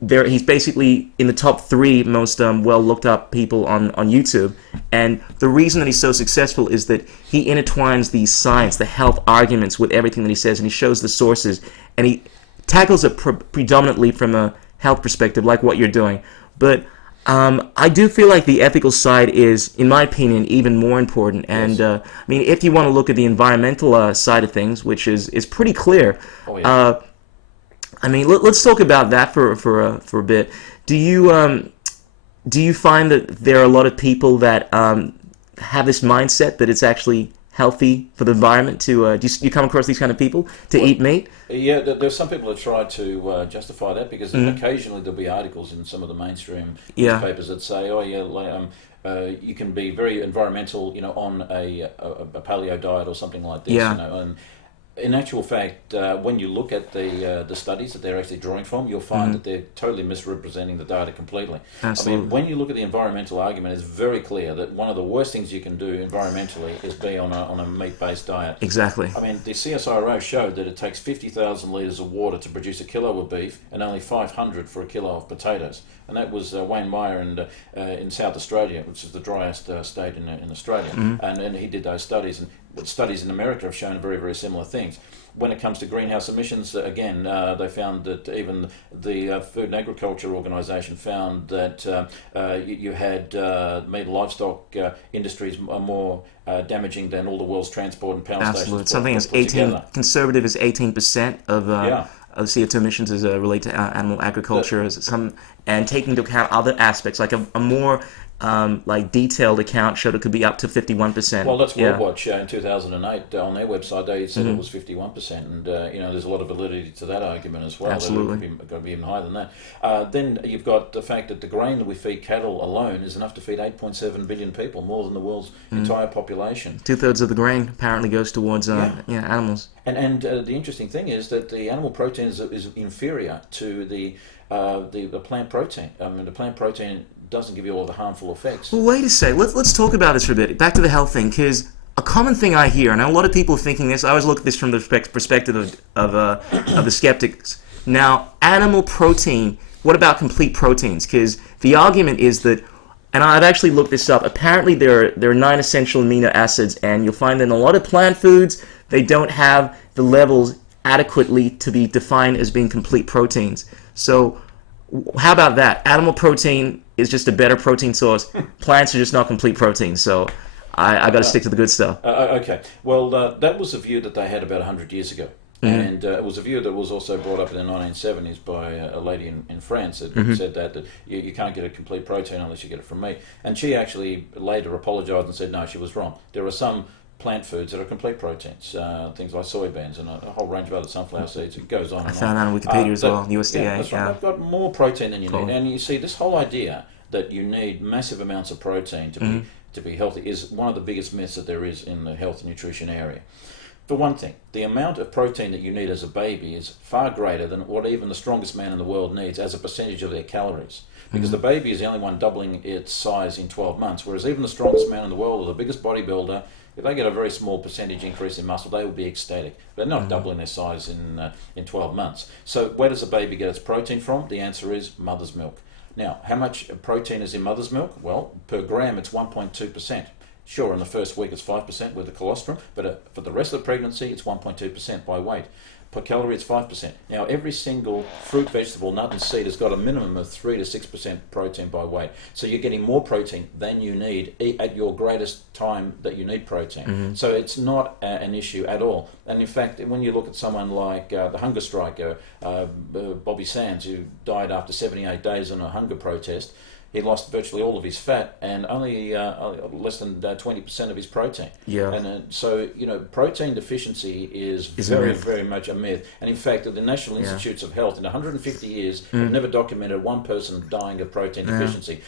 He's basically in the top 3 most well looked up people on YouTube, and the reason that he's so successful is that he intertwines the science, the health arguments with everything that he says, and he shows the sources, and he tackles it predominantly from a health perspective, like what you're doing. But I do feel like the ethical side is, in my opinion, even more important. And I mean, if you want to look at the environmental side of things, which is pretty clear. Oh, yeah. I mean, let's talk about that for a bit. Do you find that there are a lot of people that have this mindset that it's actually healthy for the environment to? Do you come across these kind of people to eat meat? Yeah, there's some people that try to justify that because occasionally there'll be articles in some of the mainstream newspapers that say, "Oh yeah, you can be very environmental, on a paleo diet or something like this." Yeah. And in actual fact, when you look at the studies that they're actually drawing from, you'll find that they're totally misrepresenting the data completely. Absolutely. I mean, when you look at the environmental argument, it's very clear that one of the worst things you can do environmentally is be on a meat-based diet. Exactly. I mean, the CSIRO showed that it takes 50,000 litres of water to produce a kilo of beef and only 500 for a kilo of potatoes. And that was Wayne Meyer in South Australia, which is the driest state in Australia. And he did those studies. And studies in America have shown very, very similar things. When it comes to greenhouse emissions, again, they found that even the Food and Agriculture Organisation found that you had meat and livestock industries are more damaging than all the world's transport and power stations. Absolutely. Something as put together. conservative as 18% of CO2 emissions is related to animal agriculture, and taking into account other aspects, like a more detailed account showed it could be up to 51%. Well, that's World Watch in 2008 on their website. They said it was 51%, and there's a lot of validity to that argument as well. Absolutely, got to be even higher than that. Then you've got the fact that the grain that we feed cattle alone is enough to feed 8.7 billion people, more than the world's entire population. 2/3 of the grain apparently goes towards animals. And the interesting thing is that the animal protein is inferior to the plant protein. I mean, the plant protein doesn't give you all the harmful effects. Well, wait a sec. Let's talk about this for a bit. Back to the health thing, because a common thing I hear, and a lot of people are thinking this, I always look at this from the perspective of the skeptics. Now, animal protein, what about complete proteins? Because the argument is that, and I've actually looked this up, apparently there are 9 essential amino acids, and you'll find that in a lot of plant foods, they don't have the levels adequately to be defined as being complete proteins. So how about that? Animal protein is just a better protein source. Plants are just not complete protein. So I got to stick to the good stuff. Okay. Well, that was a view that they had about 100 years ago. And it was a view that was also brought up in the 1970s by a lady in France that said that you can't get a complete protein unless you get it from meat. And she actually later apologised and said, no, she was wrong. There are some plant foods that are complete proteins, things like soybeans and a whole range of other sunflower seeds. It goes on. I found that on Wikipedia as well, USDA. Yeah, that's right. They've got more protein than you Cool. need. And you see, this whole idea that you need massive amounts of protein to be healthy is one of the biggest myths that there is in the health and nutrition area. For one thing, the amount of protein that you need as a baby is far greater than what even the strongest man in the world needs as a percentage of their calories. Because the baby is the only one doubling its size in 12 months, whereas even the strongest man in the world or the biggest bodybuilder, if they get a very small percentage increase in muscle, they will be ecstatic. They're not doubling their size in 12 months. So where does a baby get its protein from? The answer is mother's milk. Now, how much protein is in mother's milk? Well, per gram, it's 1.2%. Sure, in the first week it's 5% with the colostrum, but for the rest of the pregnancy, it's 1.2% by weight. Per calorie, it's 5%. Now, every single fruit, vegetable, nut and seed has got a minimum of 3 to 6% protein by weight. So you're getting more protein than you need at your greatest time that you need protein. So it's not an issue at all. And in fact, when you look at someone like the hunger striker, Bobby Sands, who died after 78 days on a hunger protest, he lost virtually all of his fat and only less than 20% of his protein. Yeah. And so, protein deficiency is very, very much a myth. And in fact, the National Institutes of Health in 150 years have never documented one person dying of protein deficiency.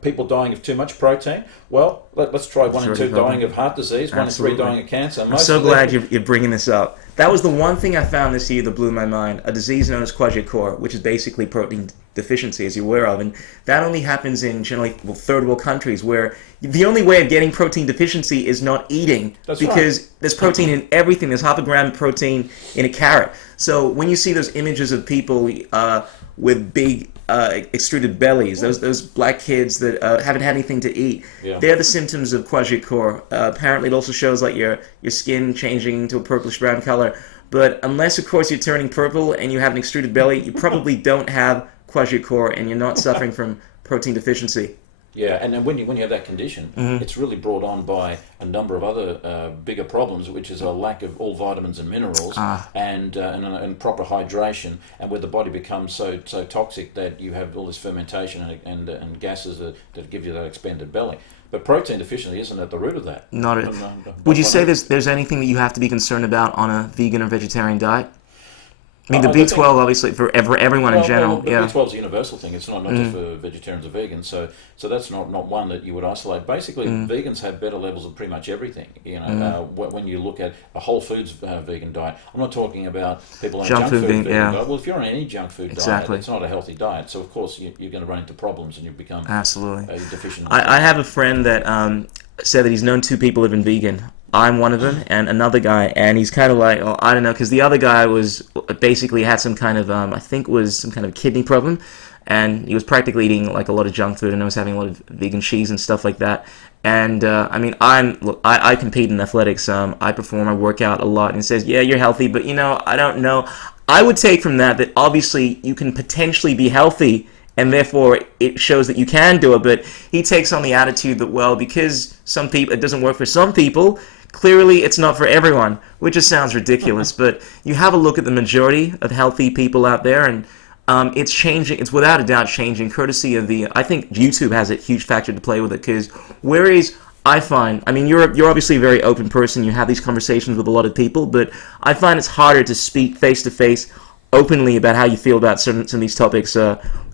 people dying of too much protein. Well, let's try 1 in 2 dying of heart disease, 1 in 3 dying of cancer. I'm so glad you're bringing this up. That was the one thing I found this year that blew my mind. A disease known as kwashiorkor, which is basically protein deficiency, as you're aware of. And that only happens in generally third world countries, where the only way of getting protein deficiency is not eating. That's because right. There's protein in everything. There's half a gram of protein in a carrot. So when you see those images of people with big extruded bellies, those black kids that haven't had anything to eat, they're the symptoms of kwashiorkor. Apparently it also shows like your skin changing to a purplish brown color. But unless, of course, you're turning purple and you have an extruded belly, you probably don't have kwashiorkor and you're not suffering from protein deficiency. Yeah, and then when you have that condition, it's really brought on by a number of other bigger problems, which is a lack of all vitamins and minerals and proper hydration, and where the body becomes so toxic that you have all this fermentation and gases that give you that expanded belly. But protein deficiency isn't at the root of that. Would you say there's anything that you have to be concerned about on a vegan or vegetarian diet? I mean, the B12, obviously, for everyone in general. The B12 is a universal thing. It's not just for vegetarians or vegans. So that's not one that you would isolate. Basically, vegans have better levels of pretty much everything. You know, when you look at a whole foods vegan diet, I'm not talking about people on a junk food vegan diet. Well, if you're on any junk food diet, it's not a healthy diet. So of course you're going to run into problems and you become deficient. I have a friend that said that he's known 2 people who have been vegan. I'm one of them, and another guy, and he's kind of like, oh, I don't know, because the other guy was basically had some kind of, I think it was some kind of kidney problem, and he was practically eating like a lot of junk food, and I was having a lot of vegan cheese and stuff like that. And I mean, I compete in athletics. I perform, I work out a lot, and he says, yeah, you're healthy, but I don't know. I would take from that obviously you can potentially be healthy, and therefore it shows that you can do it. But he takes on the attitude that, well, because some people it doesn't work for some people, clearly it's not for everyone, which just sounds ridiculous. But you have a look at the majority of healthy people out there, and it's changing. It's without a doubt changing, courtesy of I think YouTube has a huge factor to play with it, because whereas I find, I mean, you're obviously a very open person, you have these conversations with a lot of people, but I find it's harder to speak face-to-face openly about how you feel about some of these topics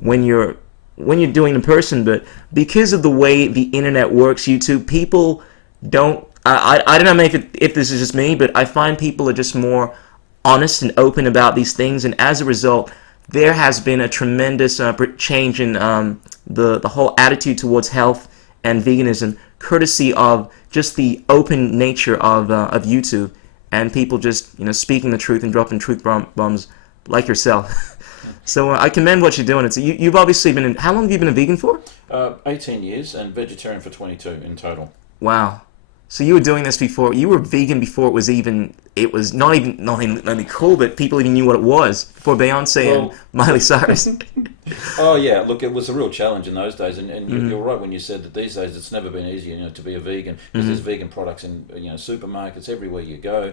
when you're doing in person. But because of the way the internet works, YouTube, people don't, I don't know if this is just me, but I find people are just more honest and open about these things, and as a result, there has been a tremendous change in the whole attitude towards health and veganism, courtesy of just the open nature of YouTube, and people just speaking the truth and dropping truth bombs like yourself. So I commend what you're doing. You've obviously been how long have you been a vegan for? 18 years, and vegetarian for 22 in total. Wow. So you were doing this before, you were vegan before it was not only cool, but people even knew what it was, before Beyonce and Miley Cyrus. Oh yeah, look, it was a real challenge in those days, and you're right when you said that these days it's never been easier, to be a vegan, because there's vegan products in supermarkets everywhere you go,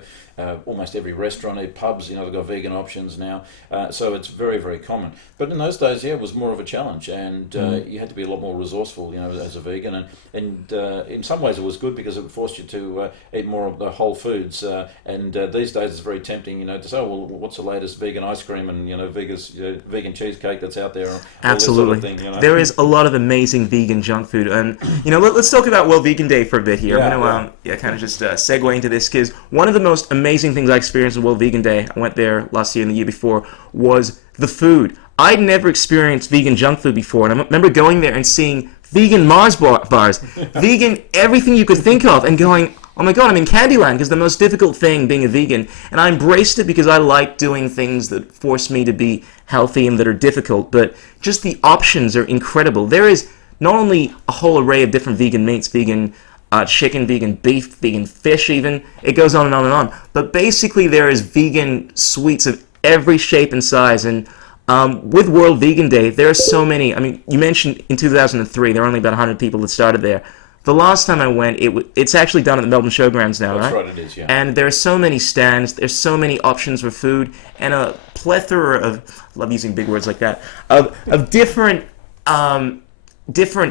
almost every restaurant, pubs, they've got vegan options now, so it's very, very common. But in those days, it was more of a challenge, and you had to be a lot more resourceful, as a vegan, and in some ways it was good because it forced you to eat more of the whole foods, and these days it's very tempting, to say, oh, well, what's the latest vegan ice cream and vegan cheesecake that's out there? Absolutely. Sort of thing, There is a lot of amazing vegan junk food, and let's talk about World Vegan Day for a bit here. I'm going to kind of just segue into this, because one of the most amazing things I experienced at World Vegan Day, I went there last year and the year before, was the food. I'd never experienced vegan junk food before, and I remember going there and seeing vegan Mars bars, vegan everything you could think of, and going, oh my god, I'm in Candyland, because the most difficult thing being a vegan, and I embraced it because I like doing things that force me to be healthy and that are difficult, but just the options are incredible. There is not only a whole array of different vegan meats, vegan chicken, vegan beef, vegan fish even, it goes on and on and on, but basically there is vegan sweets of every shape and size, and with World Vegan Day, there are so many. I mean, you mentioned in 2003, there were only about 100 people that started there. The last time I went, it's actually done at the Melbourne Showgrounds now, That's right? That's right, it is, yeah. And there are so many stands, there's so many options for food, and a plethora of, I love using big words like that, of different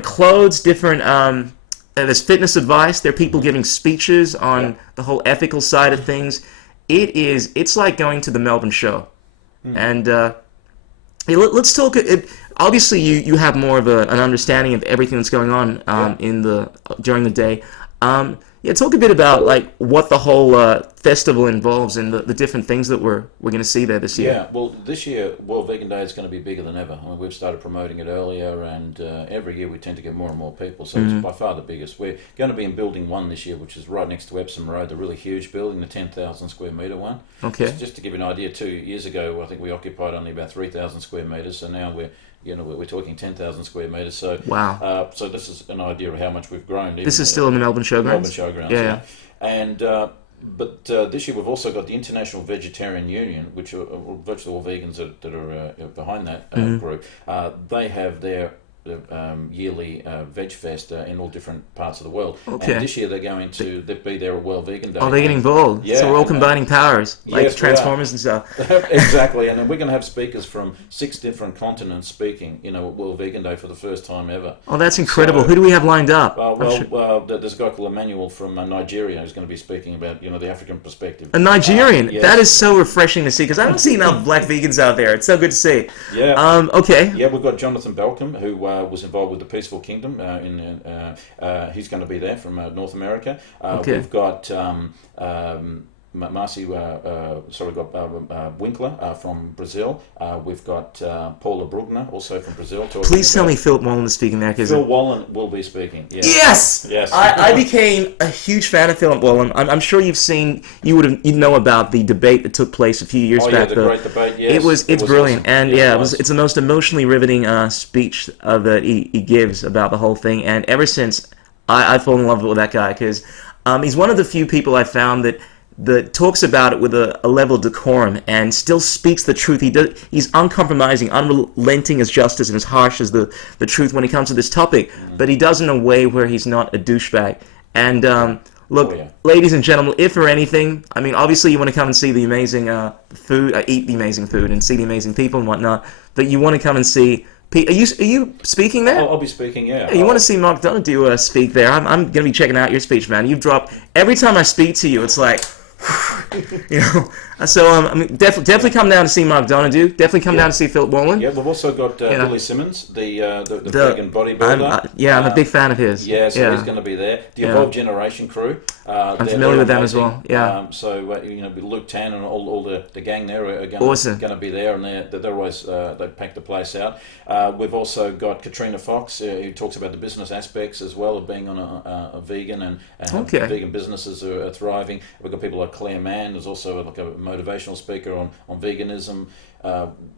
clothes, different, there's fitness advice, there are people giving speeches on the whole ethical side of things. It's like going to the Melbourne show. And Hey, let's talk. Obviously, you have more of an understanding of everything that's going on in the during the day. Yeah, talk a bit about like what the whole festival involves and the different things that we're going to see there this year. Yeah, well, this year World Vegan Day is going to be bigger than ever. I mean, we've started promoting it earlier, and every year we tend to get more and more people. So it's by far the biggest. We're going to be in Building 1 this year, which is right next to Epsom Road, the really huge building, the 10,000 square metre one. Okay. Just to give you an idea, 2 years ago, I think we occupied only about 3,000 square metres, so now we're talking 10,000 square metres. So Wow. so this is an idea of how much we've grown. This is still in the Melbourne Showgrounds. Melbourne Showgrounds. Yeah. And but this year we've also got the International Vegetarian Union, which are virtually all vegans that are behind that group. They have their yearly veg fest in all different parts of the world. Okay. And this year they're going to be there at World Vegan Day. Oh, they're getting involved. Yeah, So we're all combining powers, like Yes, we are. Transformers and stuff. Exactly, and then we're going to have speakers from 6 different continents speaking, at World Vegan Day for the first time ever. Oh, that's incredible. So- Who do we have lined up? There's a guy called Emmanuel from Nigeria who's going to be speaking about, the African perspective. A Nigerian. Yes. That is so refreshing to see because I don't see enough black vegans out there. It's so good to see. Yeah. Okay. Yeah, we've got Jonathan Balcom, who was involved with the Peaceful Kingdom. He's going to be there from North America. Okay. We've got Marcy, Winkler from Brazil. We've got Paula Brugner, also from Brazil. Please tell me Philip Wallen is speaking there. Phil Wallen will be speaking. Yeah. Yes! Yes. I became a huge fan of Philip Wallen. I'm sure you know about the debate that took place a few years back. The great debate, yes. It's brilliant. Awesome. And Yeah, it's the most emotionally riveting speech that he gives about the whole thing. And ever since, I've fallen in love with that guy because he's one of the few people I found that talks about it with a level of decorum and still speaks the truth. He's uncompromising, unrelenting as justice and as harsh as the truth when it comes to this topic, but he does it in a way where he's not a douchebag. And look, ladies and gentlemen, if for anything, I mean, obviously you want to come and see the amazing food, eat the amazing food and see the amazing people and whatnot, but you want to come and see... Are you speaking there? I'll be speaking, yeah. You want to see Mark Doneddu speak there? I'm going to be checking out your speech, man. You've dropped... Every time I speak to you, it's like... So I mean, definitely come down to see Mark Doneddu. Definitely come down to see Philip Wallen. Yeah, we've also got Billy Simmons, the vegan bodybuilder. I'm a big fan of his. Yeah, so he's going to be there. The Evolved Generation crew. I'm familiar with them as well. Yeah. With Luke Tan and all the gang there are going to be there, and they're always they pack the place out. We've also got Katrina Fox, who talks about the business aspects as well of being on a vegan and vegan businesses are thriving. We've got people like Claire Mann, who's also like a motivational speaker on veganism.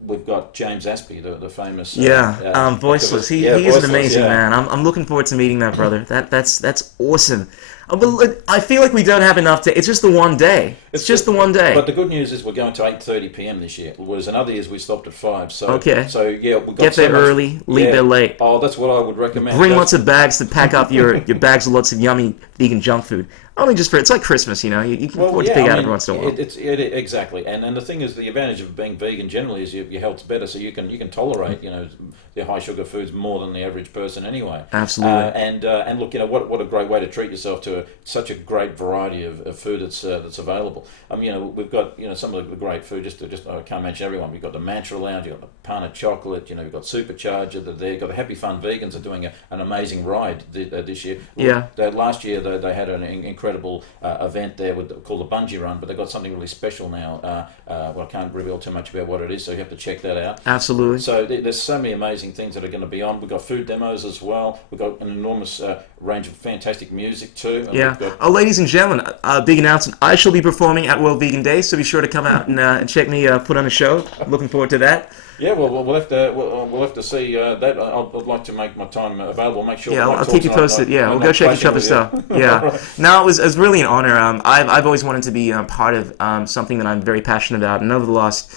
We've got James Aspey, the famous Voiceless. He is an amazing man. I'm looking forward to meeting that brother. That's awesome. I feel like we don't have enough it's just the one day. It's just the one day. But the good news is we're going to 8:30 p.m. this year, whereas in other years we stopped at 5. So yeah, we got get there early, leave there late. Oh, that's what I would recommend. Bring lots of bags to pack up your bags of lots of yummy vegan junk food. Only just it's like Christmas, you can afford to pig out every once in a while. Exactly, and the thing is, the advantage of being vegan generally is your health's better, so you can tolerate the high sugar foods more than the average person anyway. Absolutely. And look, what a great way to treat yourself to such a great variety of food that's available. We've got some of the great food. Just I can't mention everyone. We've got the Mantra Lounge, you've got the Pana Chocolate. We've got Supercharger. You've got the Happy Fun Vegans are doing an amazing ride this year. Yeah. Last year they had an incredible event there called the Bungee Run, but they've got something really special now. I can't reveal too much about what it is, so you have to check that out. Absolutely. So there's so many amazing things that are going to be on. We've got food demos as well. We've got an enormous range of fantastic music too. And ladies and gentlemen, big announcement. I shall be performing at World Vegan Day, so be sure to come out and check me put on a show. Looking forward to that. Yeah, well, we'll have to see that. I'd like to make my time available. Make sure. Yeah, I'll keep you posted. We'll go check each other's stuff. Yeah. Right. No, it was really an honor. I've always wanted to be part of something that I'm very passionate about, and over the last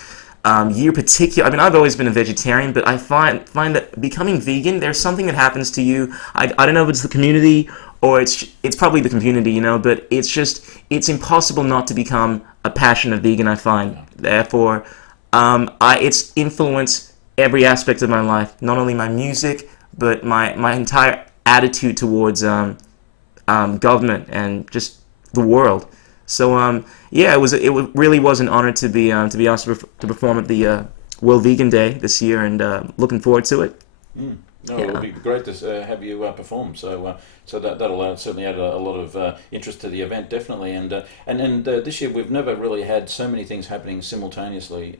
year particular, I mean, I've always been a vegetarian, but I find that becoming vegan, there's something that happens to you. I don't know if it's the community or it's probably the community, but it's impossible not to become a passionate vegan, I find. Therefore, it's influenced every aspect of my life, not only my music, but my entire attitude towards government and just the world. So it really was an honor to be asked to perform at the World Vegan Day this year, and looking forward to it. No, it would be great to have you perform. So that'll certainly add a lot of interest to the event, definitely. And this year we've never really had so many things happening simultaneously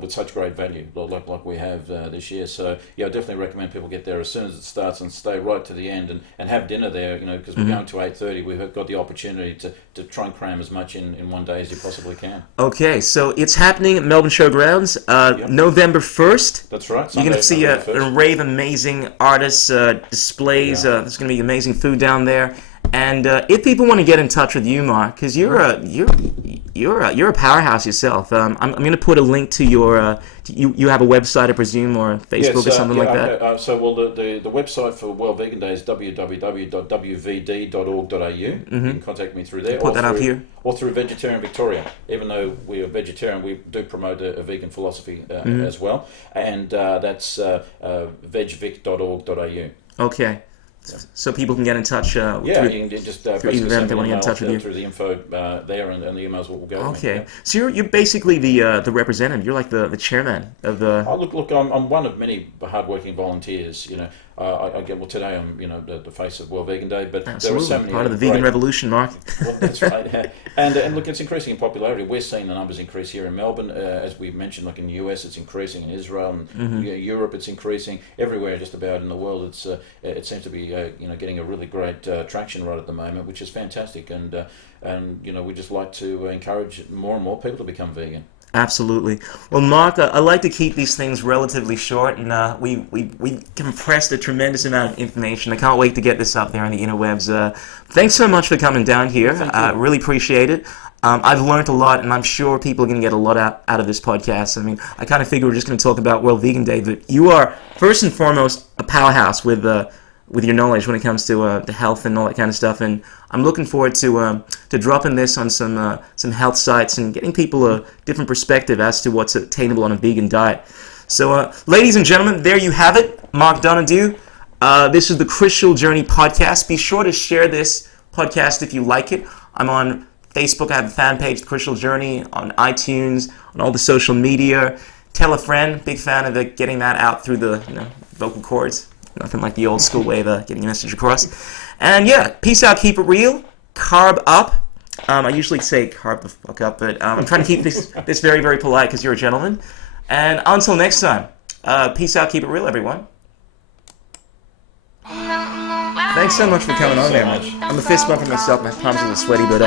with such great value, like we have this year. So yeah, I definitely recommend people get there as soon as it starts and stay right to the end and have dinner there. Because we're going to 8:30. We've got the opportunity to try and cram as much in one day as you possibly can. Okay, so it's happening at Melbourne Showgrounds, November 1st. That's right. You're going to see an array of amazing artists, displays. There's going to be amazing food down there. And if people want to get in touch with you, Mark, because you're a powerhouse yourself. I'm going to put a link to your. You have a website, I presume, or Facebook or something like that. The website for World Vegan Day is www.wvd.org.au. You can contact me through there. Put that up here. Or through Vegetarian Victoria. Even though we are vegetarian, we do promote a vegan philosophy as well, and that's vegvic.org.au. Okay. So people can get in touch. You can just basically send me an email through the info there, and the emails will go. Okay, so you're basically the representative. You're like the chairman of the. Oh, look, I'm one of many hardworking volunteers. I get today I'm the face of World Vegan Day, but Absolutely. There are so many part of the vegan revolution, Mark. Well, that's right. And look, it's increasing in popularity. We're seeing the numbers increase here in Melbourne, as we mentioned. Like in the US, it's increasing. In Israel and Europe, it's increasing. Everywhere, just about in the world, it seems to be getting a really great traction right at the moment, which is fantastic. And we just like to encourage more and more people to become vegan. Absolutely. Well, Mark, I like to keep these things relatively short, and we compressed a tremendous amount of information. I can't wait to get this up there on the interwebs. Thanks so much for coming down here. I really appreciate it. I've learned a lot, and I'm sure people are going to get a lot out of this podcast. I mean, I kind of figure we're just going to talk about World Vegan Day, but you are, first and foremost, a powerhouse with your knowledge when it comes to health and all that kind of stuff, and I'm looking forward to dropping this on some health sites and getting people a different perspective as to what's attainable on a vegan diet. So, ladies and gentlemen, there you have it. mark.doneddu. This is the Crucial Journey podcast. Be sure to share this podcast if you like it. I'm on Facebook. I have a fan page, The Crucial Journey, on iTunes, on all the social media. Tell a friend. Big fan of getting that out through the vocal cords. Nothing like the old school way of getting a message across. And yeah, peace out, keep it real, carb up. I usually say carb the fuck up, but I'm trying to keep this very, very polite because you're a gentleman. And until next time, peace out, keep it real, everyone. Thanks so much for coming on there, man. I'm a fist bumping myself, my palms are a little sweaty, but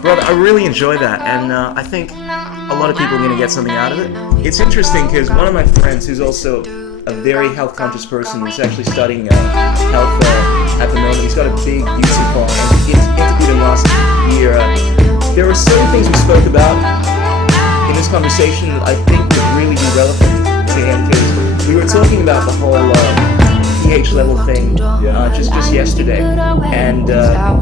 brother, I really enjoy that, and I think a lot of people are going to get something out of it. It's interesting because one of my friends who's also a very health-conscious person who's actually studying health at the moment. He's got a big YouTube following. I interviewed him last year. There were certain things we spoke about in this conversation that I think would really be relevant to him, because we were talking about the whole pH level thing just yesterday. And I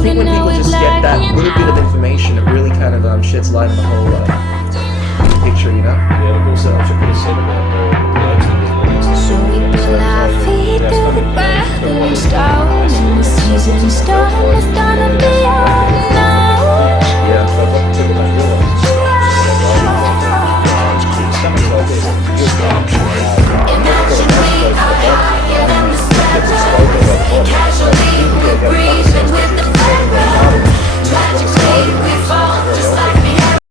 think when people just get that little bit of information, it really kind of sheds light on the whole picture, Yeah, also I should put a